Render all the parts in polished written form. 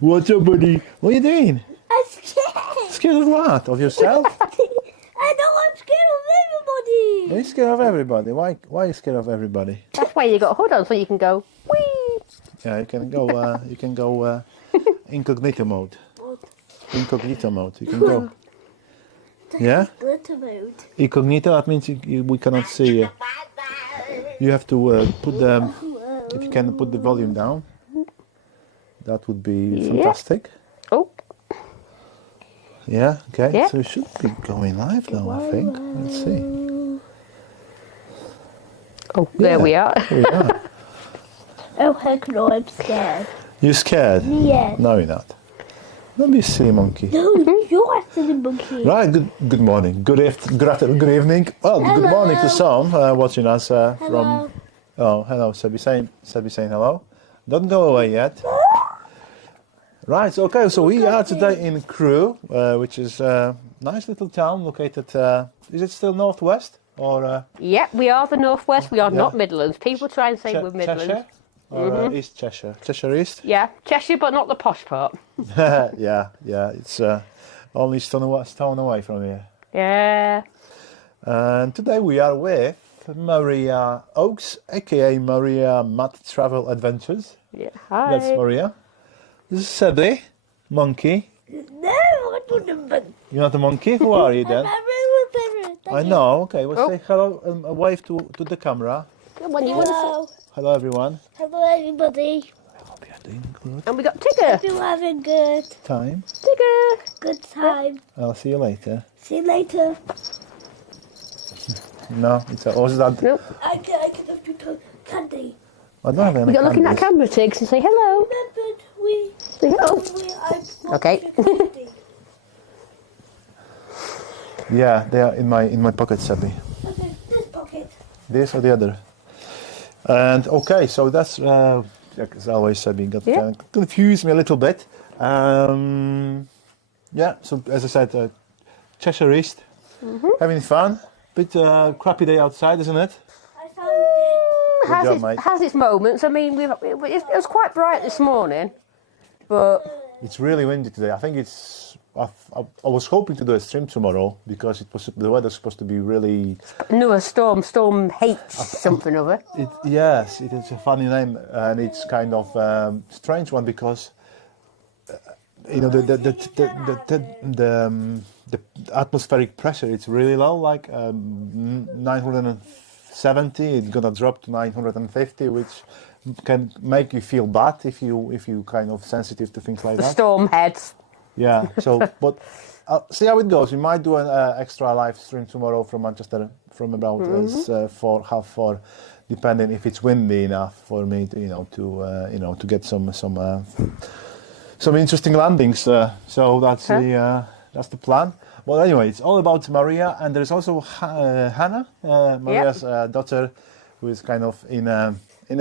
What's up, buddy? What are you doing? I'm scared. Scared of what? Of yourself? I know I'm scared of everybody. Are you scared of everybody? Why are you scared of everybody? That's why you got a hood on, so you can go whee. Yeah, you can go incognito mode. Incognito mode. You can go. Yeah? Glitter mode. Incognito, that means we cannot see you. You have to put the, if you can put the volume down, that would be fantastic. Oh. Yeah, okay. Yeah. So we should be going live now, I think. Let's see. Oh, there we are. Here we are. Oh heck no, I'm scared. You scared? Yes. No, you're not. Don't be a silly monkey. No, you're a silly monkey. Right, good morning, good afternoon, good evening. Well, good morning to some watching us from... Hello. Oh, hello, Sebi saying hello. Don't go away yet. Right, okay, so we are today in Crewe, which is a nice little town located... is it still northwest? Or Yep, we are the Northwest, we are not Midlands. People try and say we're Midlands. Cheshire? Or East Cheshire? Cheshire East? Yeah, Cheshire, but not the posh part. yeah, it's only stone away from here. Yeah. And today we are with Maria Oakes, aka Maria Mad Travel Adventures. Yeah. Hi. That's Maria. This is Sebi, monkey. No, I'm not a monkey. You're not a monkey? Who are you then? I know, okay, well say hello and wave to the camera. Come on, you want to Hello. Hello everyone. Hello, everybody. I hope you're doing good And we got Tigger. You're having good time. good time. I'll see you later. See you later. No, what's that? Nope. I can have you candy. I don't have any We got to look in that candies. camera, Tiggs, and say hello. Remembered we Say hello. I Okay. candy. Yeah, they are in my pocket, Sebi. Okay, this pocket. This or the other. And okay, so that's as always, Sebi got confused me a little bit. Yeah, so as I said, Cheshire East, having fun. Bit crappy day outside, isn't it? I found it. Good job, mate. Has its moments. I mean, it was quite bright this morning, but It's really windy today. I think it's. I was hoping to do a stream tomorrow because the weather's supposed to be really. no, a storm. Storm hates something of it. Yes, it is a funny name and it's kind of strange one because you know the atmospheric pressure it's really low, like 970. It's gonna drop to 950, which can make you feel bad if you kind of sensitive to things like The that. storm heads. Yeah. So, but see how it goes. We might do an extra live stream tomorrow from Manchester, from about 4:30, depending if it's windy enough for me to to get some interesting landings. So that's the plan. Well, anyway, it's all about Maria, and there's also Hannah, Maria's daughter, who is kind of in the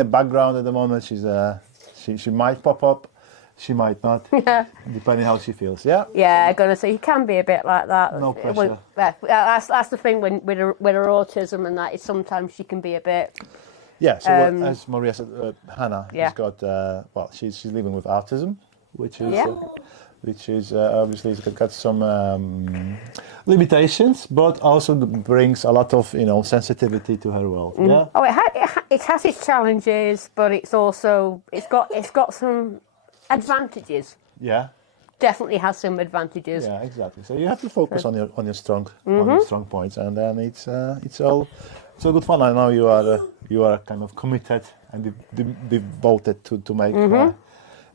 background at the moment. She might pop up. She might not, depending how she feels. Yeah. Yeah, I'm gonna say he can be a bit like that. No pressure. That's the thing with her autism and that is sometimes she can be a bit. Yeah. So as Maria said, Hannah has got she's living with autism, which is obviously it's got some limitations, but also brings a lot of sensitivity to her world. Yeah. Oh, it has its challenges, but it's got some advantages. Yeah. Definitely has some advantages. Yeah, exactly. So you have to focus on your strong points, and then it's all good fun. I know you are kind of committed and devoted to make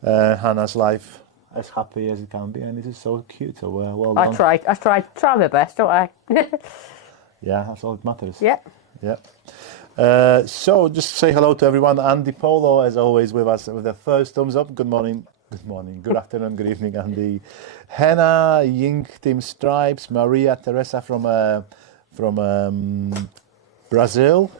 Hannah's life as happy as it can be, and it is so cute. So well done. I try my best, don't I? Yeah, that's all that matters. Yeah. Yeah. So just say hello to everyone. Andy Polo, as always, with us with the first thumbs up. Good morning, good afternoon, good evening, Andy. Hannah, Ying Team Stripes, Maria Teresa from Brazil.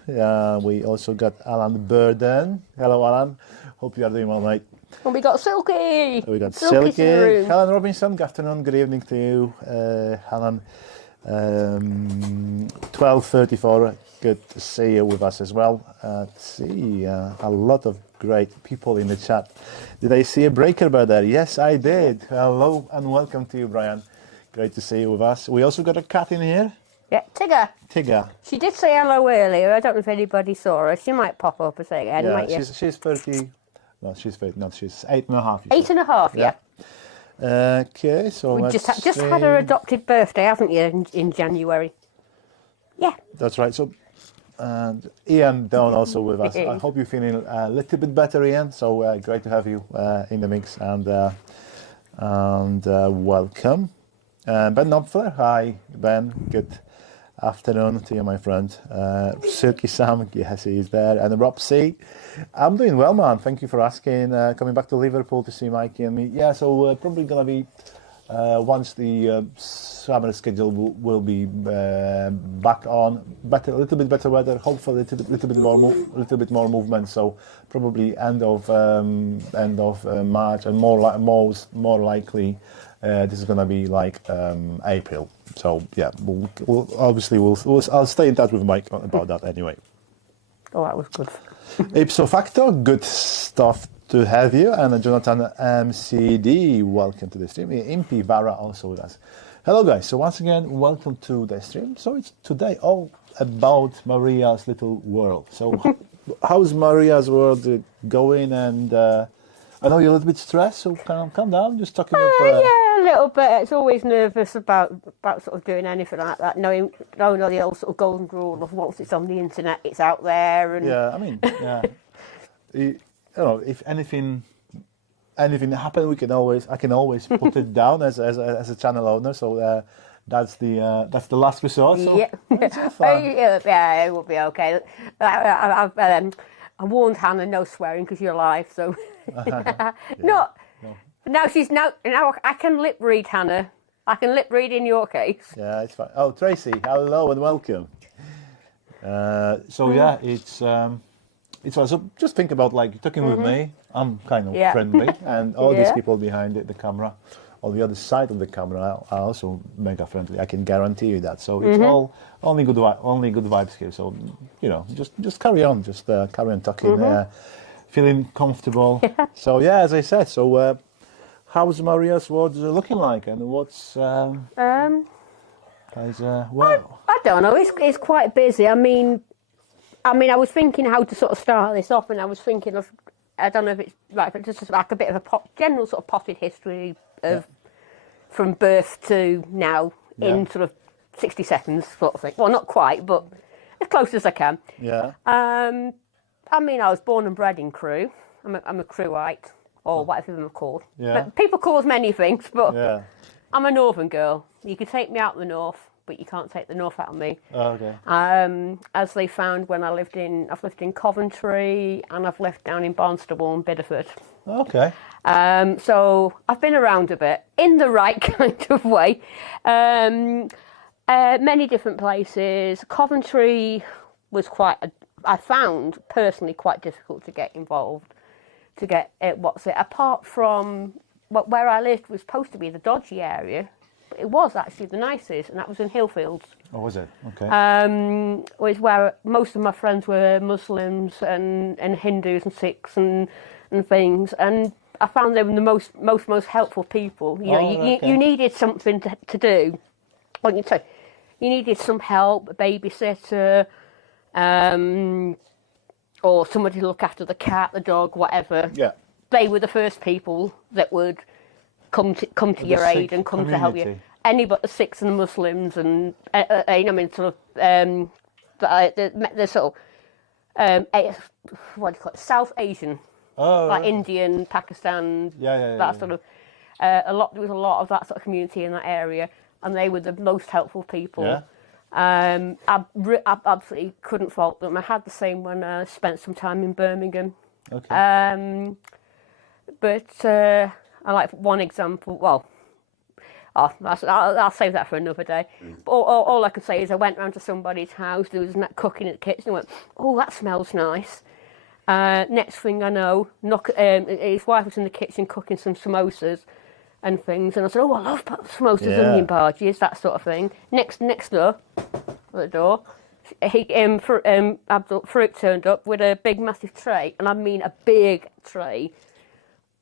We also got Alan Burden. Hello, Alan. Hope you are doing well, mate. And we got Silky. We got Silky's in the Silky. room. Helen Robinson. Good afternoon, good evening to you, Helen. 12:34. Good to see you with us as well. See a lot of great people in the chat. Did I see a breaker by there? Yes, I did. Hello and welcome to you, Brian. Great to see you with us. We also got a cat in here. Yeah, Tigger. Tigger. She did say hello earlier. I don't know if anybody saw her. She might pop up and say again, Yeah, might you? she's 30. No, she's 30. No, she's 8.5. 8.5, yeah. Okay, so We let's just see. had her adopted birthday, haven't you, in January? Yeah. That's right. So, and Ian down also with us. I hope you're feeling a little bit better, Ian. So great to have you in the mix and welcome. Ben Knopfler, hi Ben. Good afternoon to you, my friend. Silky Sam, yes, he's there. And Rob C. I'm doing well, man. Thank you for asking. Coming back to Liverpool to see Mikey and me. Yeah, so probably gonna be once the summer schedule will be back on, a little bit better weather. Hopefully, a little bit more movement. So probably end of March, and more likely this is gonna be like April. So yeah, I'll stay in touch with Mike about that anyway. Oh, that was good. Ipso facto, good stuff to have you. And Jonathan MCD, welcome to the stream. Impy Vara also with us. Hello guys, so once again, welcome to the stream. So it's today all about Maria's little world. So how's Maria's world going? And I know you're a little bit stressed, so calm down, just talking about... Yeah, a little bit. It's always nervous about sort of doing anything like that, knowing the old sort of golden rule of once it's on the internet, it's out there. And yeah, I mean, yeah. You know, if anything happen, I can always put it down as a channel owner. So that's the last resort. So yeah, it's all fine. yeah, it will be okay. I warned Hannah, no swearing because you're live. So no. Now I can lip read, Hannah. I can lip read in your case. Yeah, it's fine. Oh, Tracy, hello and welcome. So yeah, it's fun. So just think about like talking with me. I'm kind of friendly, and all these people behind the camera, on the other side of the camera, are also mega friendly. I can guarantee you that. So it's all only good vibes here. So just carry on, carry on talking, feeling comfortable. Yeah. So yeah, as I said, so how's Maria's world looking like, and what's well? I don't know. It's quite busy. I mean, I was thinking how to sort of start this off, and I was thinking of, I don't know if it's right, but just like a bit of a general sort of potted history of from birth to now in sort of 60 seconds sort of thing. Well, not quite, but as close as I can. Yeah. I mean, I was born and bred in Crewe. I'm a Creweite, or whatever they're called. Yeah. But people call us many things, but Yeah. I'm a northern girl. You can take me out the north, but you can't take the north out of me. Oh, okay. As they found when I've lived in Coventry, and I've lived down in Barnstable and Bideford. Okay. So I've been around a bit in the right kind of way. Many different places. Coventry was I found personally quite difficult to get involved. To get apart from where I lived was supposed to be the dodgy area. It was actually the nicest, and that was in Hillfields. Oh, was it? Okay. Was where most of my friends were Muslims and Hindus and Sikhs and things, and I found them the most helpful people. You needed something to do. Well, you needed some help, a babysitter, or somebody to look after the cat, the dog, whatever. Yeah. They were the first people that would come to your aid and come to help you. Any but the Sikhs and the Muslims and sort of the sort of what do you call it? South Asian, like Indian, Pakistan. That sort of there was a lot of that sort of community in that area, and they were the most helpful people. Yeah. I absolutely couldn't fault them. I had the same when I spent some time in Birmingham. Okay. But I like one example. Well, I'll save that for another day. But all I can say is I went round to somebody's house. There was cooking in the kitchen. I went, oh, that smells nice. Next thing I know, his wife was in the kitchen cooking some samosas and things, and I said, oh, I love samosas, onion bhajis, that sort of thing. Next door, at the door, Farouk turned up with a big, massive tray, and I mean a big tray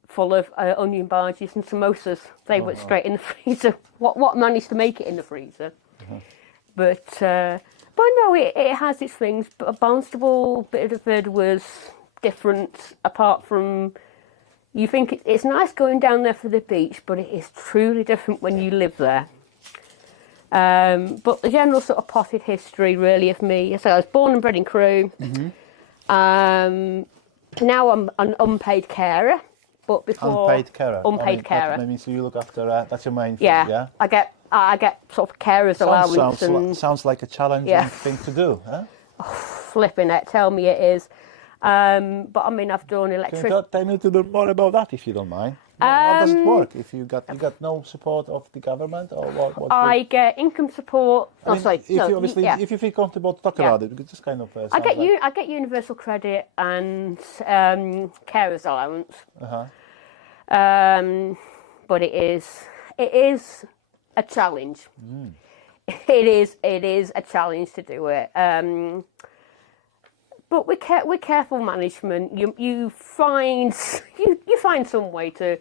full of onion bhajis and samosas. They went straight in the freezer. What managed to make it in the freezer? But no, it has its things. But Barnstable, Bideford was different. Apart from, you think it's nice going down there for the beach, but it is truly different when you live there. But the general sort of potted history, really, of me. So I was born and bred in Crewe. Now I'm an unpaid carer. But before Unpaid carer. Unpaid carer. That means you look after. That's your main thing. Yeah. I get sort of carer's allowance. Sounds like a challenging thing to do, huh? Flipping it, tell me it is. But I mean, I've done electricity. Can you tell me a little bit more about that, if you don't mind? How does it work? If you got no support of the government, or what? I get income support. If you feel comfortable to talk about it, we could just kind of. I get universal credit and carer's allowance. But it is a challenge. It is a challenge to do it. But with careful management, you find some way to.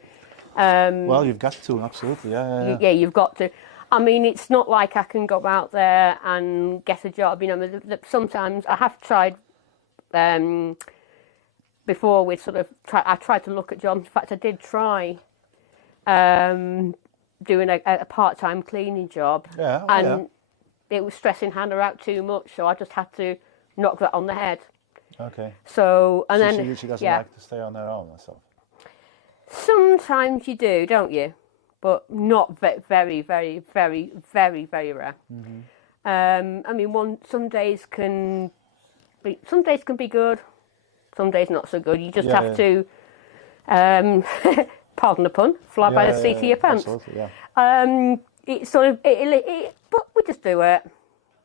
Well, you've got to, absolutely, yeah. You've got to. I mean, it's not like I can go out there and get a job. You know, sometimes I have tried. Before we I tried to look at jobs. In fact, I did try doing a part-time cleaning job, and it was stressing Hannah out too much. So I just had to knock that on the head. Okay. So She doesn't like to stay on her own, herself. Sometimes you do, don't you? But not very, very, very, very, very rare. I mean, some days can be good, some days not so good. You just have to, pardon the pun, fly by the seat of your pants. Absolutely, yeah. It's sort of, but we just do it.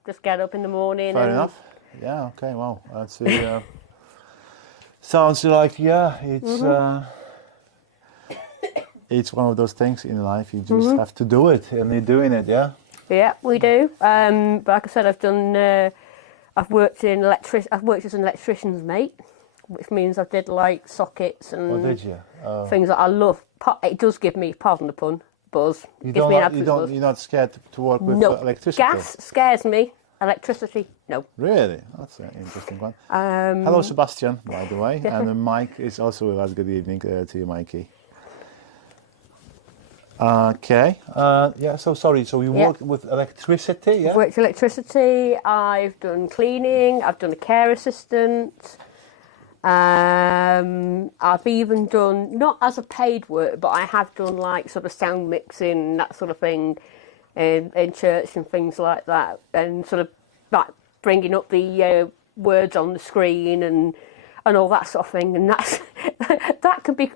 Just get up in the morning. Fair enough. Yeah. Okay. Wow. That's sounds like it's. It's one of those things in life. You just have to do it, and you're doing it. Yeah. Yeah, we do. But like I said, I've worked as an electrician's mate, which means I did like sockets and things that I love. It does give me, pardon the pun, buzz. You're not scared to work with electricity? Gas scares me. Electricity, no. Really? That's an interesting one. Hello, Sebastian, by the way. And Mike is also with us. Good evening to you, Mikey. Okay. So sorry. So you worked with electricity, yeah? I've worked electricity. I've done cleaning. I've done a care assistant. I've even done, not as a paid work, but I have done like sort of sound mixing, that sort of thing, in church and things like that, and sort of like bringing up the words on the screen and all that sort of thing. And that can be.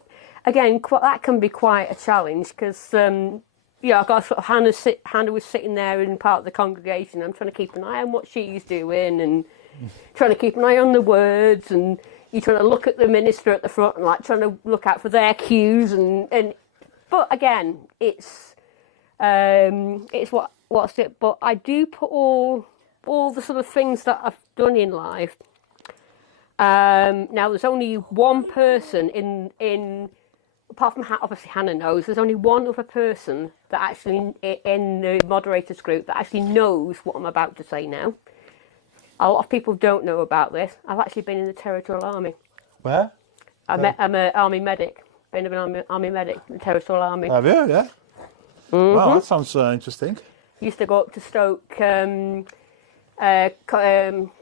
Again, that can be quite a challenge because, I got sort of Hannah was sitting there in part of the congregation. I'm trying to keep an eye on what she's doing and trying to keep an eye on the words, and you're trying to look at the minister at the front and like trying to look out for their cues but again, it's what's it? But I do put all the sort of things that I've done in life. Now there's only one person in apart from obviously Hannah knows, there's only one other person that actually in the moderators group that actually knows what I'm about to say now. A lot of people don't know about this. I've actually been in the Territorial Army. Where? I'm an army medic. Been an army medic in the Territorial Army. Have you? Yeah. Wow, that sounds interesting. Used to go up to Stoke,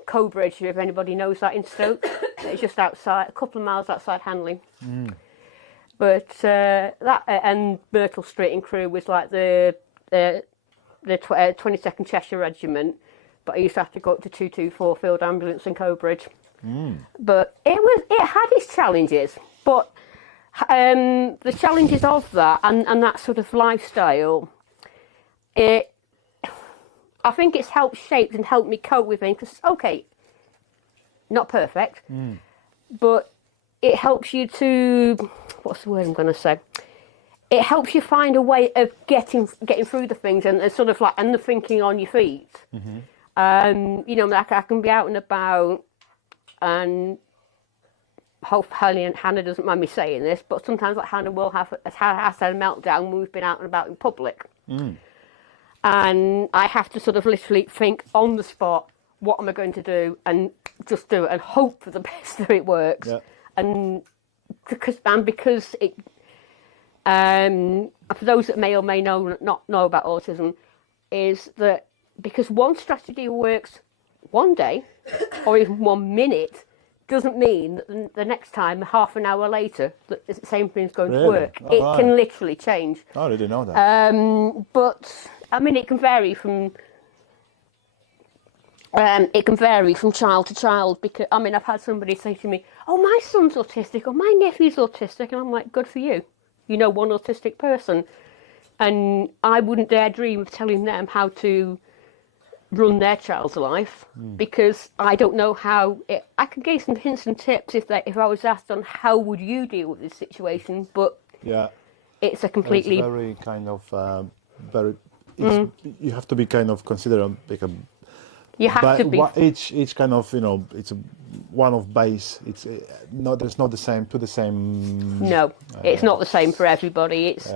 Cobridge, if anybody knows that in Stoke. It's just outside, a couple of miles outside Hanley. But that and Myrtle Street in Crewe was like the 22nd Cheshire Regiment, but I used to have to go up to 224 Field Ambulance in Cobridge. But it had its challenges, but the challenges of that and that sort of lifestyle, I think it's helped shape and helped me cope with things. Because okay, not perfect, but it helps you to, what's the word I'm going to say? It helps you find a way of getting through the things and sort of like, and the thinking on your feet. You know, like I can be out and about, and hopefully Hannah doesn't mind me saying this, but sometimes like Hannah will have a meltdown when we've been out and about in public. And I have to sort of literally think on the spot, what am I going to do, and just do it and hope for the best that it works. Yeah. And because it, for those that may or may not know about autism, is that because one strategy works one day or even 1 minute doesn't mean that the next time, half an hour later, that the same thing's going to work. Oh, it right. can literally change. I didn't know that. But I mean, it can vary from child to child, because I mean, I've had somebody say to me, "Oh, my son's autistic," or "My nephew's autistic," and I'm like, "Good for you. You know one autistic person." And I wouldn't dare dream of telling them how to run their child's life, because I don't know how. I could give some hints and tips if I was asked on how would you deal with this situation, but Yeah. it's a completely It's very kind of very. You have to be kind of considered like a. you have to be. Each kind of, you know, it's one of base. It's not. There's not the same to the same. No, it's not the same for everybody. It's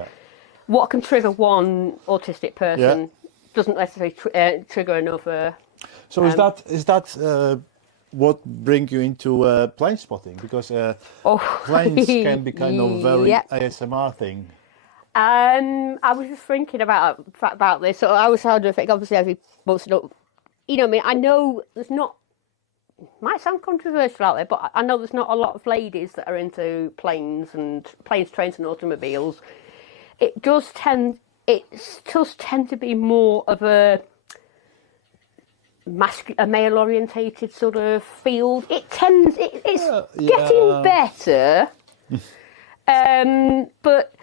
what can trigger one autistic person doesn't necessarily trigger another. So is that what bring you into plane spotting? Because planes can be kind of very ASMR thing. I was just thinking about this. So I was trying to think. Obviously, every most you know, I mean, I know there's not. Might sound controversial out there, but I know there's not a lot of ladies that are into planes, trains, and automobiles. It does tend to be more of a male-orientated sort of field. It's getting better, but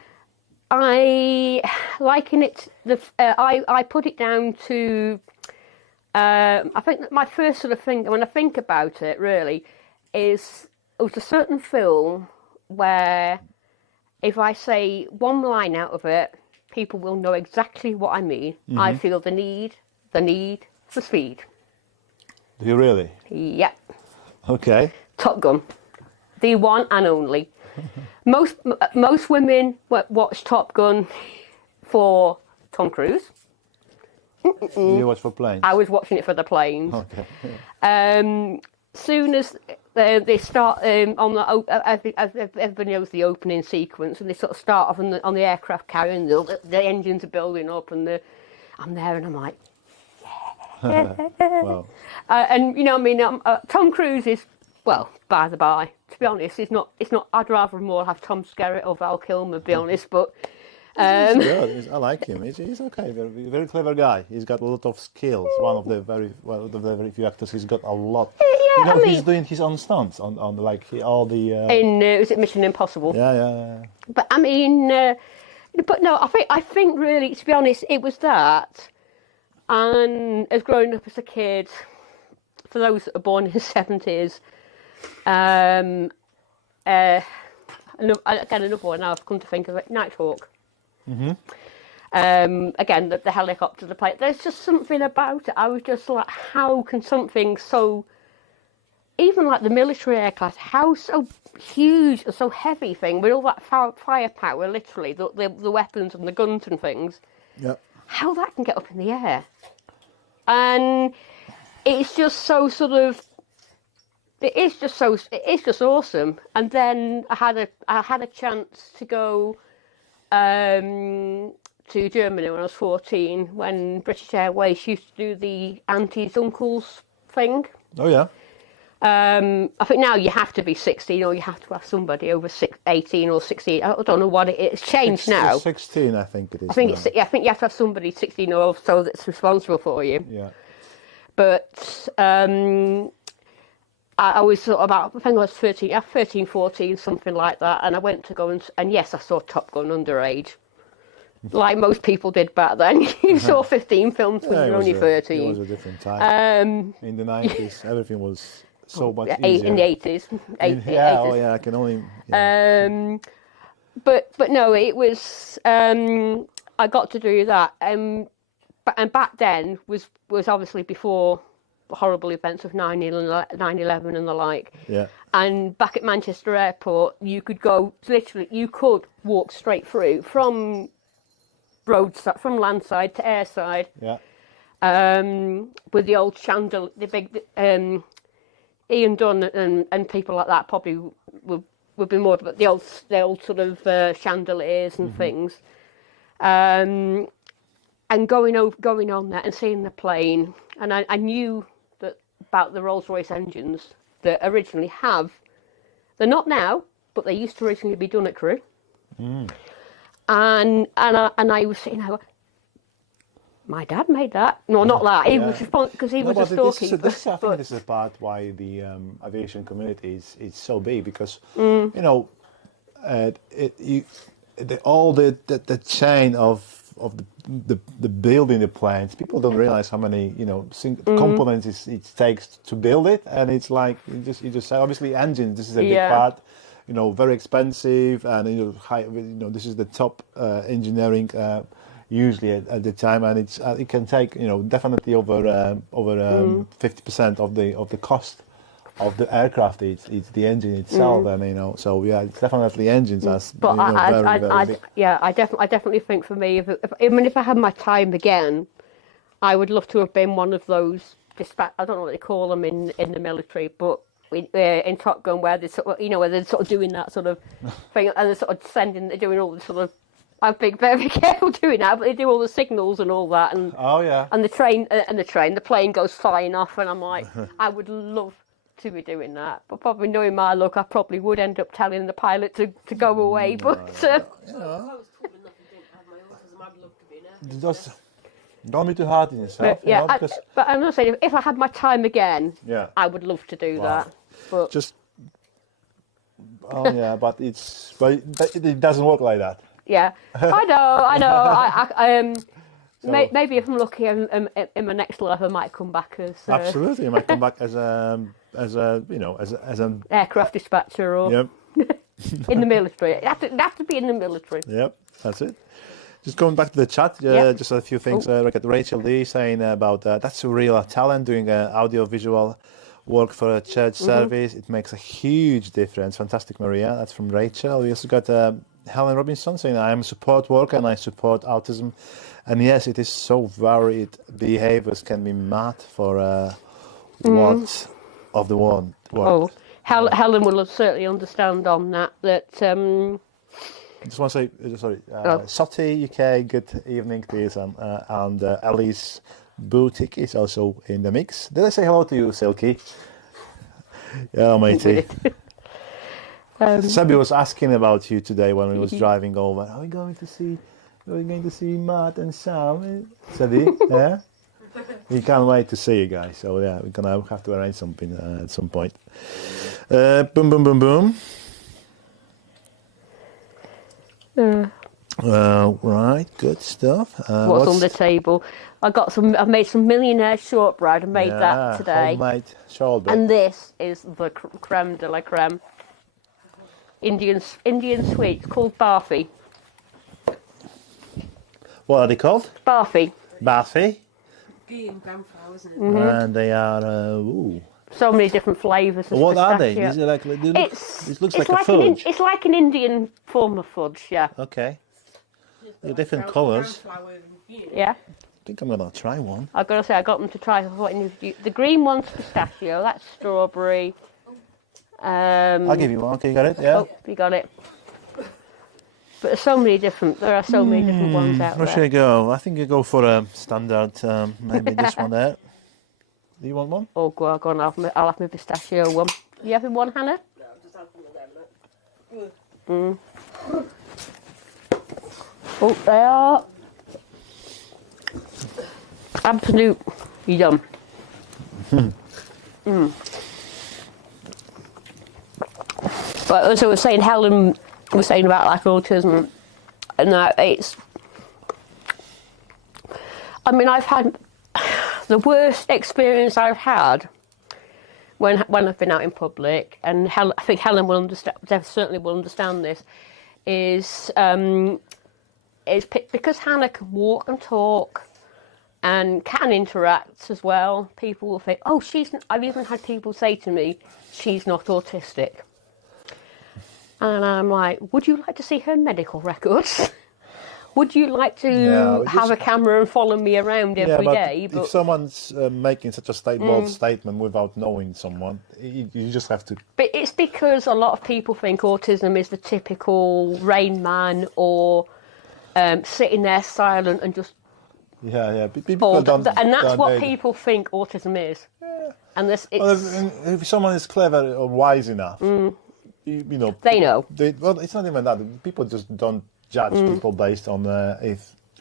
I liken it. I put it down to. I think that my first sort of thing when I think about it really is it was a certain film where if I say one line out of it, people will know exactly what I mean. I feel the need for speed. Do you really? Yep. Okay. Top Gun, the one and only. Most women watch Top Gun for Tom Cruise. You watch for planes? I was watching it for the planes. Okay. Soon as they start on the as everybody knows the opening sequence, and they sort of start off on the aircraft carrier, and the engines are building up, and I'm there, and I'm like, yeah. Wow. And you know, I mean, Tom Cruise is, well, by the by. To be honest, it's not. I'd rather more have Tom Skerritt or Val Kilmer, to be honest, but. He's good. I like him. He's okay. Very clever guy. He's got a lot of skills. One of the very few actors. He's got a lot. Yeah, you know, I mean, he's doing his own stunts on like all the. In was it Mission Impossible? Yeah. But I mean, but no, I think really, to be honest, it was that, and as growing up as a kid, for those that are born in the 70s, again another one. Now I've come to think of it, Nighthawk. Again, the helicopter, the plane. There's just something about it. I was just like, how can something so, even like the military aircraft, how so huge and so heavy thing with all that firepower, literally the weapons and the guns and things. Yeah. How that can get up in the air, and it's just so sort of. It's just awesome. And then I had a chance to go. To Germany when I was 14, when British Airways used to do the aunties uncles thing. Oh yeah. I think now you have to be 16, or you have to have somebody over 18 or 16. I don't know what it is. It's changed now. 16, I think it is. I think I think you have to have somebody 16 or so that's responsible for you. Yeah. But I was sort of about, I think I was 13, 14, something like that, and I went to go and yes, I saw Top Gun underage. Like most people did back then. You saw 15 films when you were only 13. It was a different time. In the 90s, everything was so much easier. In the 80s. 80s. I can only... Yeah. But no, it was... I got to do that. And back then was obviously before horrible events of 9/11 and the like. Yeah. And back at Manchester Airport, you could walk straight through from landside to airside. Yeah. With the old chandelier, the big Ian Dunn and people like that probably would be more about the old sort of chandeliers and things. And going on there and seeing the plane, and I knew that about the Rolls-Royce engines that originally they're not now, but they used to originally be done at Crewe. And I was sitting there, my dad made that. No, not that. He was because he was a storekeeper. I think this is part why the aviation community is so big, because you know, all the chain of the building the planes. People don't realize how many components it takes to build it, and it's like you just say obviously engines. This is a big part. Very expensive, and high. This is the top engineering usually at the time, and it can take definitely over 50% of the cost of the aircraft. It's the engine itself, and so it's definitely engines. But very big. I definitely think for me, if I had my time again, I would love to have been one of those dispatch. I don't know what they call them in the military, but in Top Gun, where they're where they're sort of doing that sort of thing, and they're sort of they're doing all the sort of. I'm being very careful doing that, but they do all the signals and all that, and and the plane goes flying off, and I'm like, I would love to be doing that, but probably knowing my luck, I probably would end up telling the pilot to go away. But If I was tall enough and didn't have my autism, I'd love to be an air Just don't be too hard on yourself. but I'm not saying if I had my time again, I would love to do that. But just but it doesn't work like that. Yeah, I know. Maybe if I'm lucky, in my next life, I might come back as absolutely. You might come back as an aircraft dispatcher or in the military. It have to be in the military. Yep, that's it. Just going back to the chat, just a few things. Look at Rachel D saying about that's a real talent doing audio visual work for a church service. It makes a huge difference. Fantastic, Maria. That's from Rachel. We also got Helen Robinson saying, I am a support worker and I support autism. And yes, it is so varied. Behaviors can be mad for what of the one. Oh, Helen will certainly understand on that. I just want to say, sorry, Soti UK, good evening to you, and Alice Boutique is also in the mix. Did I say hello to you, Silky? Yeah, matey. Sebi was asking about you today when we was driving over. Are we going to see Matt and Sam? Sebi, yeah? We can't wait to see you guys. So yeah, we're gonna have to arrange something at some point. Boom, boom, boom, boom. Right, good stuff. What's on the table? I've made some millionaire shortbread. I made that today. Homemade shortbread. And this is the creme de la creme. Indian sweets called barfi. What are they called? Barfi. Barfi. ghee and gram flour, isn't it? And they are so many different flavours. What are they? Is it like it looks like a fudge. It's like an Indian form of fudge, yeah. Okay. They're different colours. Yeah. I think I'm gonna try one. I've got to say, I got them to try. The green one's pistachio. That's strawberry. I'll give you one. Okay, you got it? Yeah. Oh, you got it. But there are so many different ones out there. Where should I go? I think you go for a standard, maybe this one there. Do you want one? Oh, go on. I'll have my pistachio one. You having one, Hannah? No, I'm just having one of them. Oh, they are absolute yum. But as I was saying, Helen was saying about like autism, and that it's. I mean, I've had the worst experience I've had when I've been out in public, and I think Helen will understand. Certainly will understand this. Is because Hannah can walk and talk, and can interact as well. People will think, oh, I've even had people say to me, she's not autistic. And I'm like, would you like to see her medical records? Would you like to have a camera and follow me around every day? But if someone's making such a bold statement without knowing someone, you just have to... But it's because a lot of people think autism is the typical Rain Man or sitting there silent and just... People don't, and that's what people think autism is. Yeah. And if someone is clever or wise enough, you know... They know. Well, it's not even that. People just don't judge people based on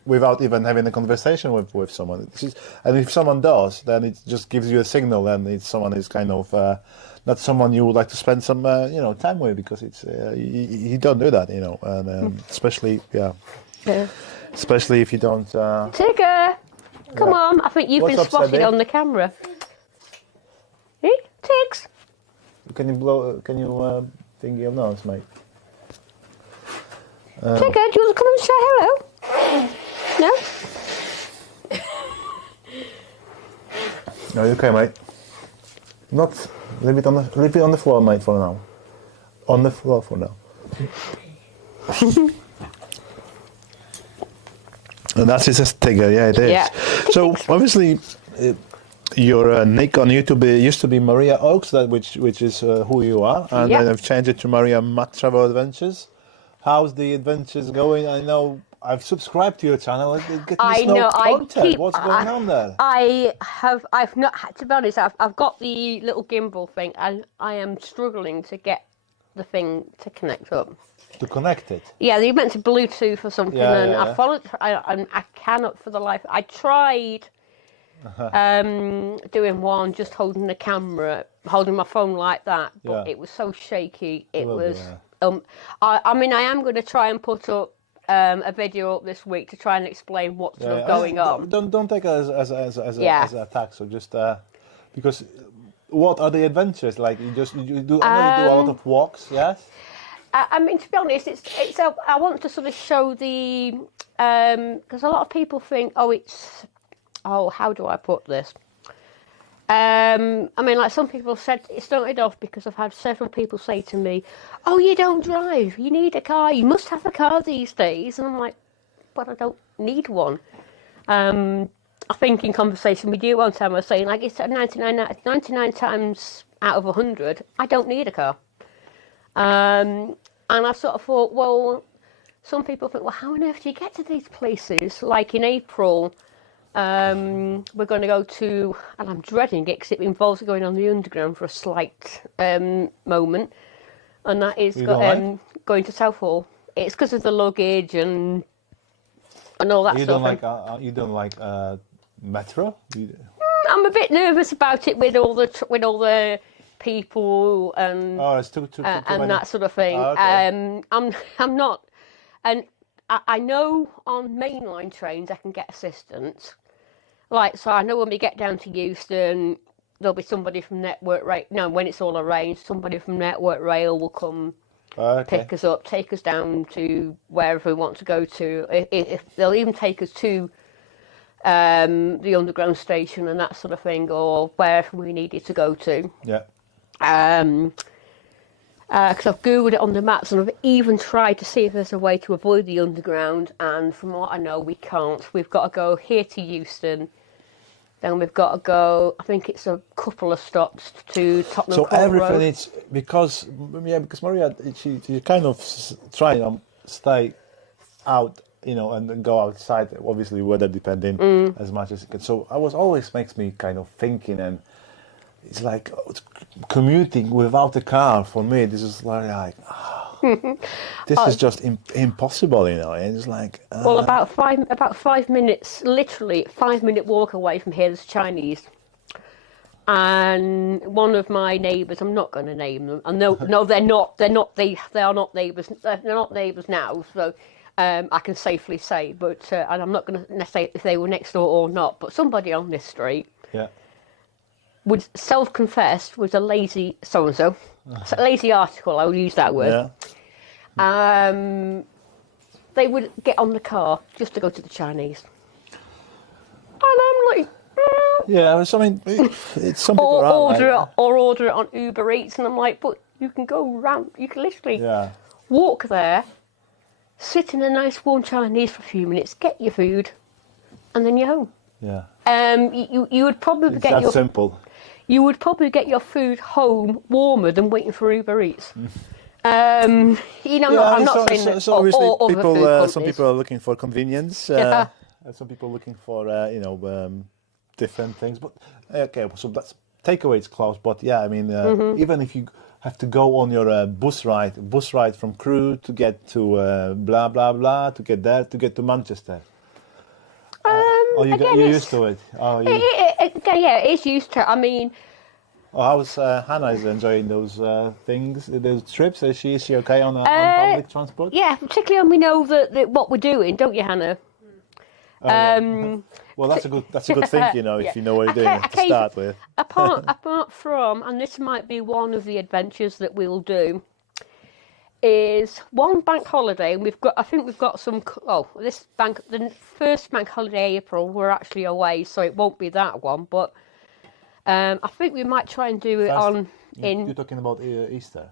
without even having a conversation with someone. And if someone does, then it just gives you a signal, and someone is kind of not someone you would like to spend some time with, because it's you don't do that, and especially especially if you don't. Tigger, come on! I think you've been spotted on the camera. Hey, Tiggs. Can you blow? Can you finger your nose, mate? Tigger, do you want to come and say hello? No? No, you okay, mate? Not leave it on the floor, mate, for now. On the floor for now. And that is a Tigger, yeah, it is. Yeah. So obviously, your nick on YouTube used to be Maria Oakes, which is who you are, and then I've changed it to Maria MACC Travel Adventures. How's the adventures going? I know I've subscribed to your channel. What's going on there? I've not had to be honest. I've got the little gimbal thing, and I am struggling to get the thing to connect up. To connect it? Yeah, you meant to Bluetooth or something, I followed. I cannot for the life. I tried doing one, just holding the camera, holding my phone like that, but it was so shaky. It was. I mean, I am going to try and put up a video up this week to try and explain what's going on. Don't take it as an attack. So just because what are the adventures like? You do. I know you do a lot of walks. Yes. I mean, to be honest, I want to sort of show the because a lot of people think, how do I put this? I mean, like some people said, it started off because I've had several people say to me, oh, you don't drive, you need a car, you must have a car these days. And I'm like, but I don't need one. I think in conversation with you one time I was saying, like, it's 99 times out of 100, I don't need a car. And I sort of thought, well, some people think, well, how on earth do you get to these places? Like in April, we're going to go to, and I'm dreading it because it involves going on the underground for a slight moment, and that is going to Southall. It's because of the luggage and all that stuff. You don't like metro? I'm a bit nervous about it with all the people and it's too and that sort of thing. Oh, okay. I'm not, and I know on mainline trains I can get assistance. Like, so I know when we get down to Euston, there'll be somebody from Network Rail. No, when it's all arranged, somebody from Network Rail will come pick us up, take us down to wherever we want to go to. If they'll even take us to the underground station and that sort of thing, or wherever we needed to go to. Yeah. Because I've googled it on the maps and I've even tried to see if there's a way to avoid the underground, and from what I know we can't. We've got to go here to Euston, then we've got to go, I think it's a couple of stops to Tottenham So Court everything Road. is because Maria, she kind of trying to stay out, and go outside, obviously weather depending as much as it can. So always makes me kind of thinking, and it's like commuting without a car for me. This is like this is just impossible, And it's like well, about 5 minutes, literally 5-minute walk away from here. There's Chinese, and one of my neighbours. I'm not going to name them. And no, they're not. They are not neighbours. They're not neighbours now. So. I can safely say, but and I'm not going to say if they were next door or not. But somebody on this street, would self-confessed was a lazy so-and-so. It's a lazy article, I will use that word. Yeah. They would get on the car just to go to the Chinese. And I'm Yeah, I mean, it's some people or are order like, it, or order it on Uber Eats, and I'm like, but you can go round, you can literally yeah, walk there, sit in a nice warm Chinese for a few minutes, get your food, and then you're home. yeah. You would probably It's get that your simple. you would probably get your food home warmer than waiting for Uber Eats. You know, Yeah, I'm not saying that. so obviously or other people, food some companies. people are looking for convenience. Yeah. And some people are looking for different things. But okay, so that's takeaway. It's close, but yeah, I mean, even if you have to go on your bus ride from Crewe to get to blah blah blah to get there to get to Manchester. Oh, you're used to it. Oh, Yeah, it's used to. I mean, how's Hannah is enjoying those things, those trips? Is she okay on public transport? yeah, particularly when we know that what we're doing, don't you, Hannah? Well, that's a good thing, you know, if you know what you're doing to start with. apart from, and this might be one of the adventures that we'll do, is one bank holiday, and I think we've got some. Oh, the first bank holiday April, we're actually away, so it won't be that one. But I think we might try and do it You're talking about Easter.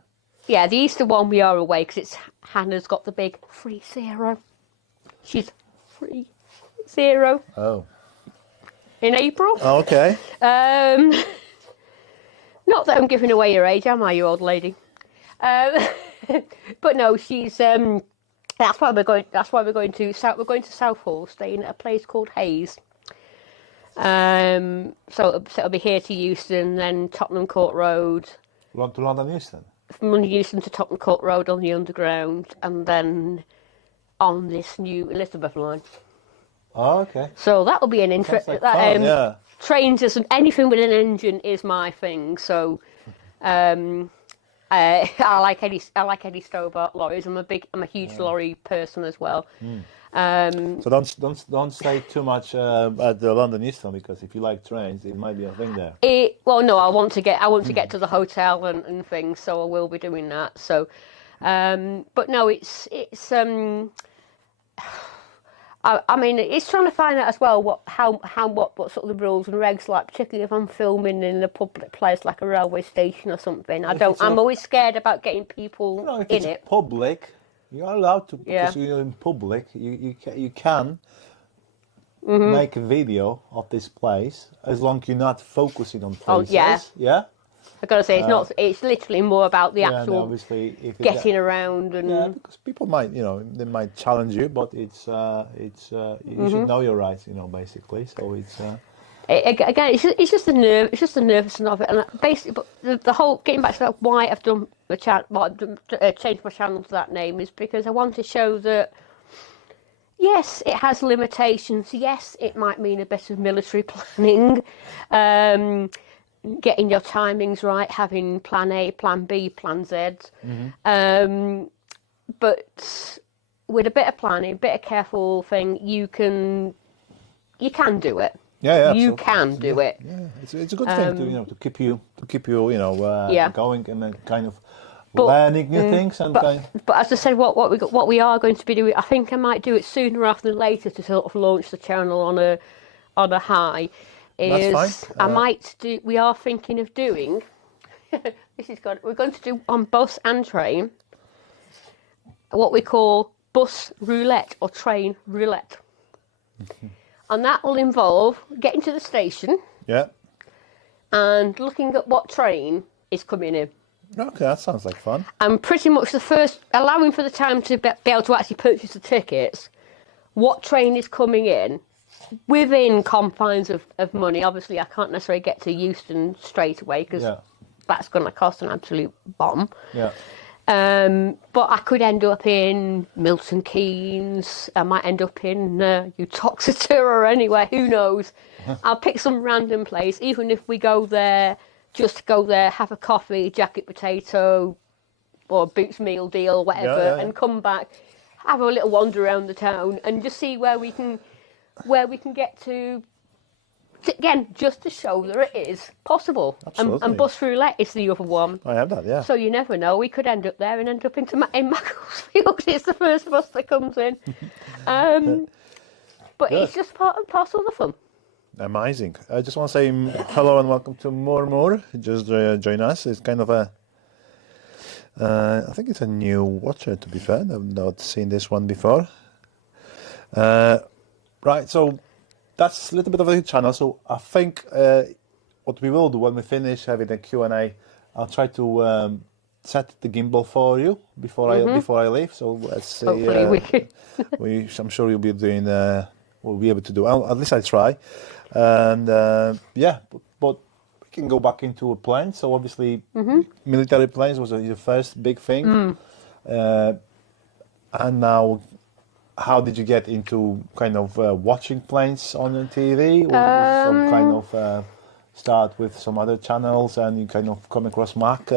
Yeah, the Easter one we are away because it's Hannah's got the big 3-0. She's 3-0. Oh. In April. Oh, okay. Not that I'm giving away your age, am I, you old lady? But no, she's. That's why we're going. That's why we're going to Southall, staying at a place called Hayes. So it'll be here to Euston, then Tottenham Court Road. To London Euston. From Euston to Tottenham Court Road on the Underground, and then on this new Elizabeth line. Oh, okay. So that will be an interesting. Like yeah. Trains and anything with an engine is my thing. So. I like Eddie Stobart lorries. I'm a huge lorry person as well. So don't stay too much at the London Euston, because if you like trains, it might be a thing there. Well, no, I want to get to the hotel and things, so I will be doing that. So, but no, it's. I mean, it's trying to find out as well what sort of the rules and regs like, particularly if I'm filming in a public place like a railway station or something. I'm always scared about getting people If it's public, you're allowed to, because you're in public. You can make a video of this place as long as you're not focusing on places. Oh, yeah. I've got to say, it's not. It's literally more about the actual obviously, if getting around and. Because people might, they might challenge you, but you should know your rights, basically. So it's. Again, it's just the nerve. It's just the nervousness of it, and basically, but the whole getting back to that, why I've done the changed my channel to that name is because I want to show that. Yes, it has limitations. Yes, it might mean a bit of military planning. Getting your timings right, having plan A, plan B, plan Z. But with a bit of planning, a bit of careful thing, you can do it. Yeah, you can do it. Yeah, it's a good thing to keep you going and then kind of learning new things and But as I said, what we are going to be doing, I think I might do it sooner rather than later to sort of launch the channel on a high. That's fine. We are thinking of doing. We're going to do on bus and train what we call bus roulette or train roulette, and that will involve getting to the station. Yeah. And looking at what train is coming in. Okay, that sounds like fun. And pretty much allowing for the time to be able to actually purchase the tickets. What train is coming in? Within confines of money. Obviously, I can't necessarily get to Euston straight away because that's going to cost an absolute bomb. Yeah. But I could end up in Milton Keynes. I might end up in Uttoxeter or anywhere. Who knows? I'll pick some random place. Even if we go there, just go there, have a coffee, jacket potato, or Boots meal deal, whatever, and come back, have a little wander around the town, and just see where we can get to, again, just to show that it is possible. And bus roulette is the other one. I have that, yeah. So you never know. We could end up there and end up in Macclesfield. It's the first bus that comes in. But it's just part and parcel of the fun. Amazing. I just want to say hello and welcome to More. Just join us. It's kind of a, I think it's a new watcher, to be fair. I've not seen this one before. Right, so that's a little bit of the channel. So I think what we will do when we finish having the Q&A, I'll try to set the gimbal for you before I leave. So let's see. Hopefully I'm sure you'll be doing. We'll be able to do. At least I try. And yeah, but we can go back into a plane. So obviously, military planes was your first big thing. And now, how did you get into kind of watching planes on the TV, or some kind of start with some other channels, and you kind of come across MACC?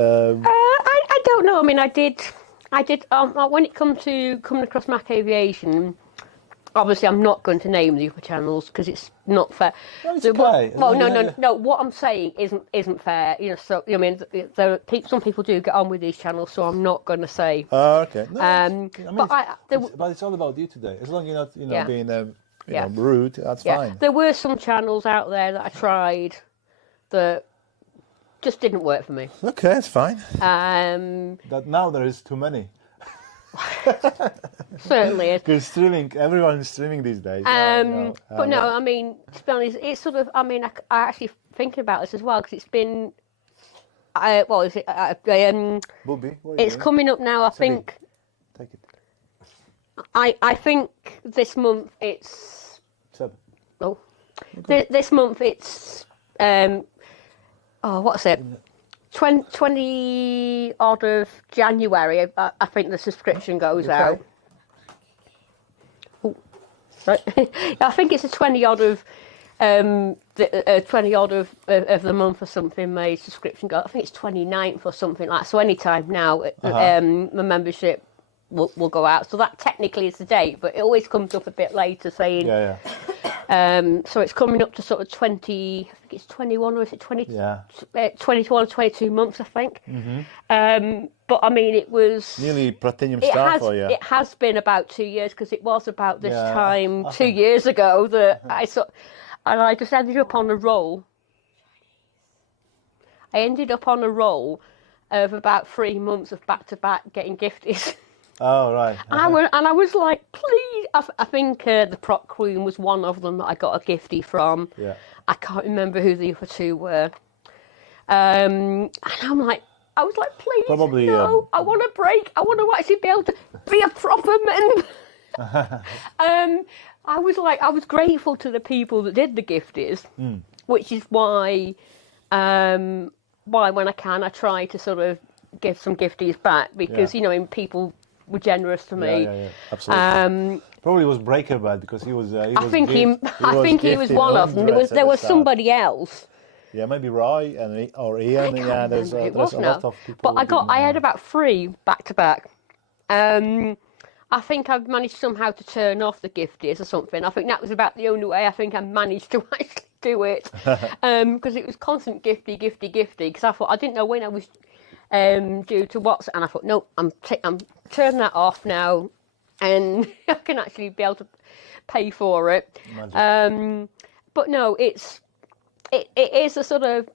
I don't know. I mean, I did. When it comes to coming across MACC Aviation, obviously I'm not going to name the other channels because it's not fair. No, it's okay. Well, no. What I'm saying isn't fair. You know, so I mean, some people do get on with these channels, so I'm not going to say. Okay. No, but it's all about you today. As long as you're not, being rude, that's fine. There were some channels out there that I tried that just didn't work for me. Okay, it's fine. That now there is too many. Certainly is. Because everyone is streaming these days. But no, I mean, to be honest, it's sort of. I mean, I actually thinking about this as well because it's been. Is it? Booby, it's coming up now. I think. Take it. I think this month it's. 7. Oh, okay. This month it's. What's it? 20 odd of January, I think the subscription goes out. Oh, right. I think it's a 20 odd of 20 odd of the month or something. My subscription goes. I think it's 29th or something like that. So anytime now, my membership will go out. So that technically is the date, but it always comes up a bit later saying. Yeah. So it's coming up to sort of 20. I think it's 21 or is it 20? Yeah. 21 or 22 months, I think. But I mean, it was nearly platinum star for you. It has been about 2 years because it was about this time 2 years ago that I just ended up on a roll. I ended up on a roll of about 3 months of back-to-back getting gifted. Oh, right. And I was like, please. I think the Prop Queen was one of them that I got a giftie from. Yeah. I can't remember who the other two were. And I was like, please, probably, no, I want a break. I want to actually be able to be a proper member. I was grateful to the people that did the gifties, which is why when I can, I try to sort of give some gifties back because, people were generous to me. Yeah, absolutely. Probably was Breaker Bad because he was. I think he was one of them. There was somebody else. Yeah, maybe Roy or Ian. Yeah, there's a lot of people. But I had about 3 back to back. I think I've managed somehow to turn off the gifties or something. I think that was about the only way I think I managed to actually do it because it was constant gifty. Because I thought I didn't know when I was due to what's, and I thought no, I'm turning that off now, and I can actually be able to pay for it. But no, it is a sort of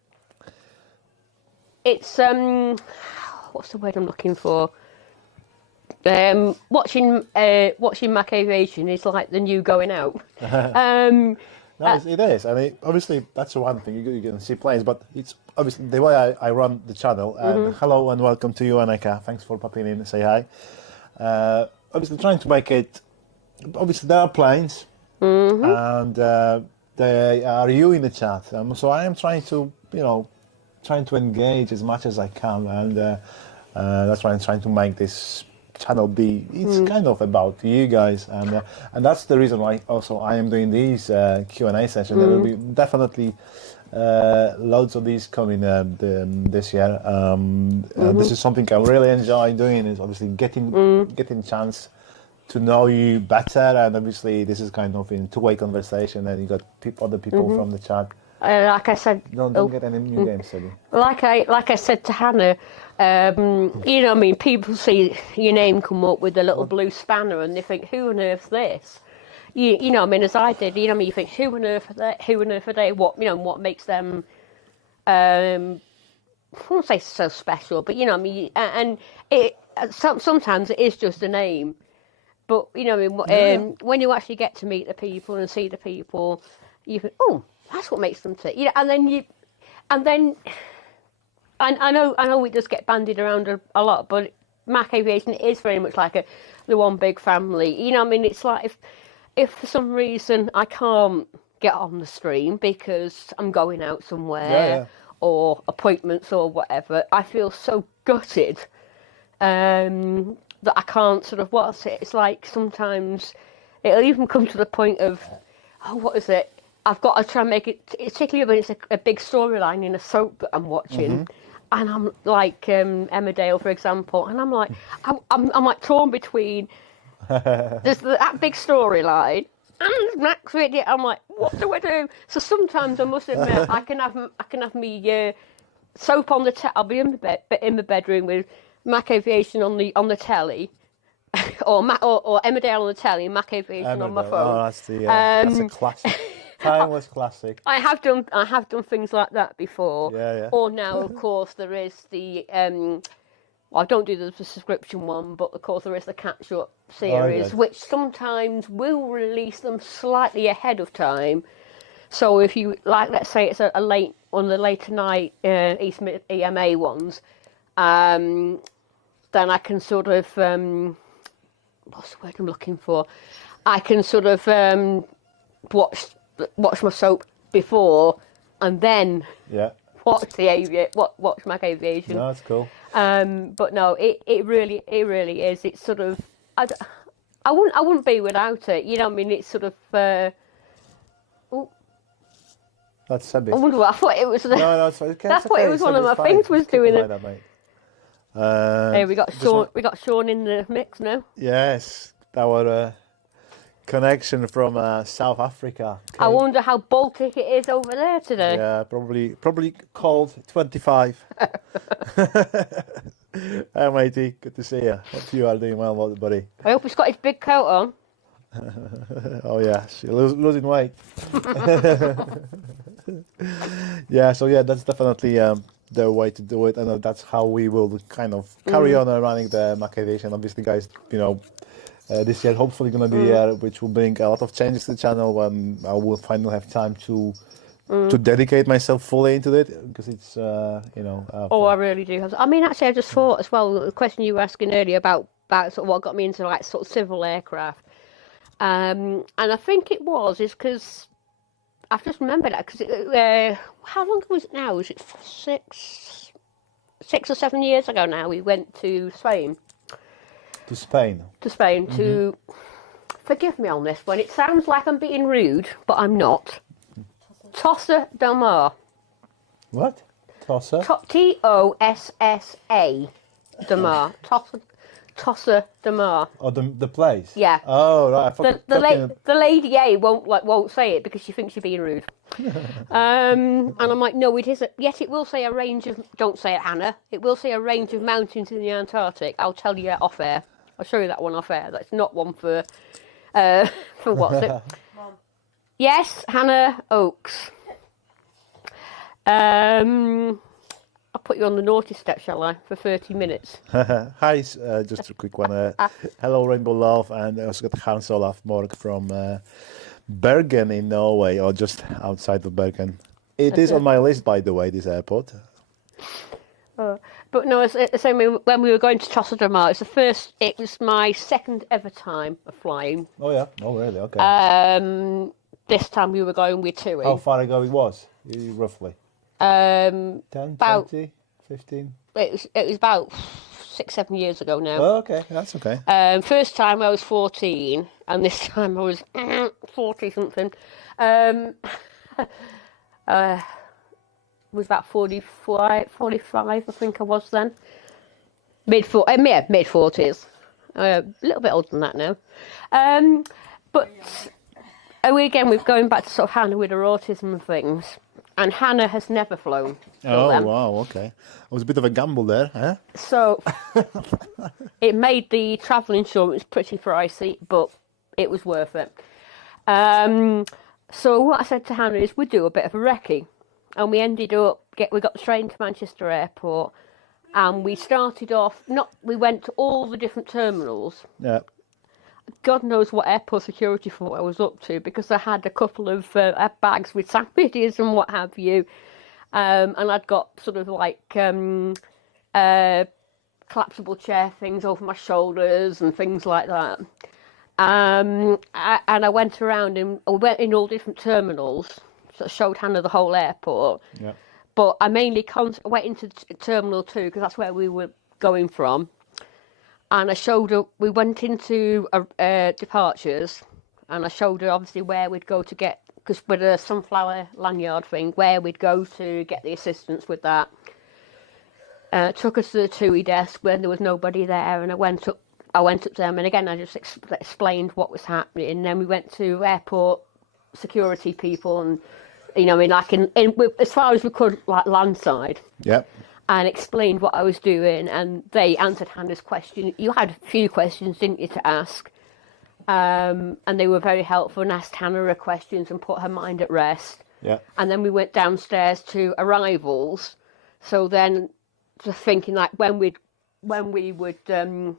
what's the word I'm looking for? Watching MACC Aviation is like the new going out. No, it is. I mean, obviously, that's one thing. You can see planes, but it's obviously the way I run the channel. Hello and welcome to you, Annika. Thanks for popping in and say hi. Obviously, trying to make it. Obviously, there are planes, and they are you in the chat. So I am trying to, engage as much as I can, and that's why I'm trying to make this channel be. It's kind of about you guys, and that's the reason why also I am doing these Q&A sessions. There will be definitely loads of these coming this year. This is something I really enjoy doing. Is obviously getting chance to know you better, and obviously this is kind of in two-way conversation, and you got other people from the chat. Like I said, don't get any new games, Sadie. Like I said to Hannah, people see your name come up with a little blue spanner, and they think, "Who on earth's this?" you know, I mean, as I did, you know, I mean, you think, who on earth are they? Who on earth are they? What, you know, what makes them, I won't say so special, but, you know, I mean, and sometimes it is just a name. But, you know, when you actually get to meet the people and see the people, you think, oh, that's what makes them tick. You know, and then I know we just get bandied around a lot, but MACC Aviation is very much like the one big family. You know, I mean, it's like if for some reason I can't get on the stream because I'm going out somewhere or appointments or whatever, I feel so gutted. That I can't sort of watch it. It's like sometimes it'll even come to the point of, oh, what is it? I've got to try and make it, particularly when it's a big storyline in a soap that I'm watching. And I'm like Emmerdale, for example, and I'm like, I'm like torn between there's that big storyline and Max video. I'm like, what do I do? So sometimes I must admit, I can have me soap on the I'll be in the bedroom with MACC Aviation on the telly, or Emmerdale on the telly, and MACC Aviation on my phone. Oh, that's a classic, timeless classic. I have done things like that before. Yeah. Or now, of course, there is the well, I don't do the subscription one, but of course there is the catch-up series, which sometimes will release them slightly ahead of time. So if you like, let's say it's a late one of the later night East Mid EMA ones. Then I can sort of, what's the word I'm looking for? I can sort of watch my soap before and then watch watch MACC Aviation. No, that's cool. But no, it really is. It's sort of, I wouldn't be without it. You know, I mean, it's sort of. That's Sebby. I wonder what I thought it was. No, it's okay. That's what it was. One of my things was doing it. Hey, we got Sean in the mix now. Yes, our connection from South Africa. Okay. I wonder how Baltic it is over there today. Yeah, probably cold, 25. Hi, matey, good to see you. Hope you are doing well, buddy. I hope he's got his big coat on. Oh yes, you're losing weight. Yeah, so that's definitely the way to do it, and that's how we will kind of carry on running the MACC Aviation. Obviously, guys, you know, this year hopefully going to be a year which will bring a lot of changes to the channel when I will finally have time to dedicate myself fully into it, because it's I really do. I mean, actually, I just thought as well, the question you were asking earlier about sort of what got me into like sort of civil aircraft, and I think is because I've just remembered that because how long was it now? Was it 6 or 7 years ago now? We went to Spain. To Spain. To forgive me on this one. It sounds like I'm being rude, but I'm not. Tossa del Mar. What? Tossa? Tossa de Mar. Tossa de Mar. Oh, the place. Yeah. Oh, right. The lady A won't say it because she thinks you're being rude. And I'm like, no, it isn't. Yes, it will say a range of. Don't say it, Hannah. It will say a range of mountains in the Antarctic. I'll tell you off air. I'll show you that one off air. That's not one for what's it? Mom. Yes, Hannah Oakes. I'll put you on the naughty step, shall I, for 30 minutes? Hi, just a quick one. Hello, Rainbow Love, and I also got Hans Olaf Morg from Bergen in Norway, or just outside of Bergen. It is on my list, by the way, this airport. But no, so when we were going to Tossa de Mar, it was my second ever time of flying. Oh, yeah? Oh, really? Okay. This time we were going with TUI. How far ago it was, roughly? 10, about 20, 15? It was about 6-7 years ago now. Oh, okay, that's okay. First time I was 14, and this time I was 40 something. Was about 45, I think I was then. Mid 40s. A little bit older than that now. But we're going back to sort of Hannah with her autism and things. And Hannah has never flown. Oh, wow, okay. It was a bit of a gamble there, huh? So it made the travel insurance pretty pricey, but it was worth it. So what I said to Hannah is we'd do a bit of a recce, and we ended up we got the train to Manchester Airport, and we started off. We went to all the different terminals. Yeah. God knows what airport security thought I was up to, because I had a couple of bags with sandwiches and what have you, and I'd got sort of like collapsible chair things over my shoulders and things like that. And I went around and I went in all different terminals, so I showed Hannah the whole airport. Yeah. But I mainly went into Terminal 2 because that's where we were going from. And I showed her, we went into departures, and I showed her obviously where we'd go to get, because with a sunflower lanyard thing, where we'd go to get the assistance with that. Took us to the TUI desk when there was nobody there, and I went up to them, and again I just explained what was happening. And then we went to airport security people, and as far as we could, like landside. Yeah. And explained what I was doing, and they answered Hannah's question. You had a few questions, didn't you, to ask? And they were very helpful and asked Hannah her questions and put her mind at rest. Yeah. And then we went downstairs to arrivals. So then, just thinking like when we would come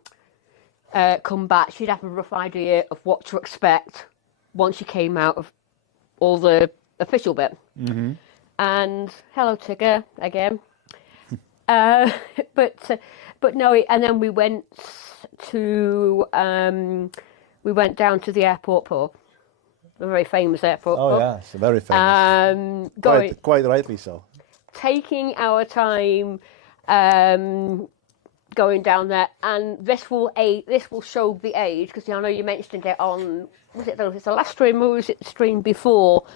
back, she'd have a rough idea of what to expect once she came out of all the official bit. Mm-hmm. And hello, Tigger, again. But no, and then we went down to the airport pub, a very famous airport pub. Oh yeah, it's very famous. Quite rightly so. Taking our time, going down there, and this will show the age, because I know you mentioned it on, was it the last stream or was it the stream before?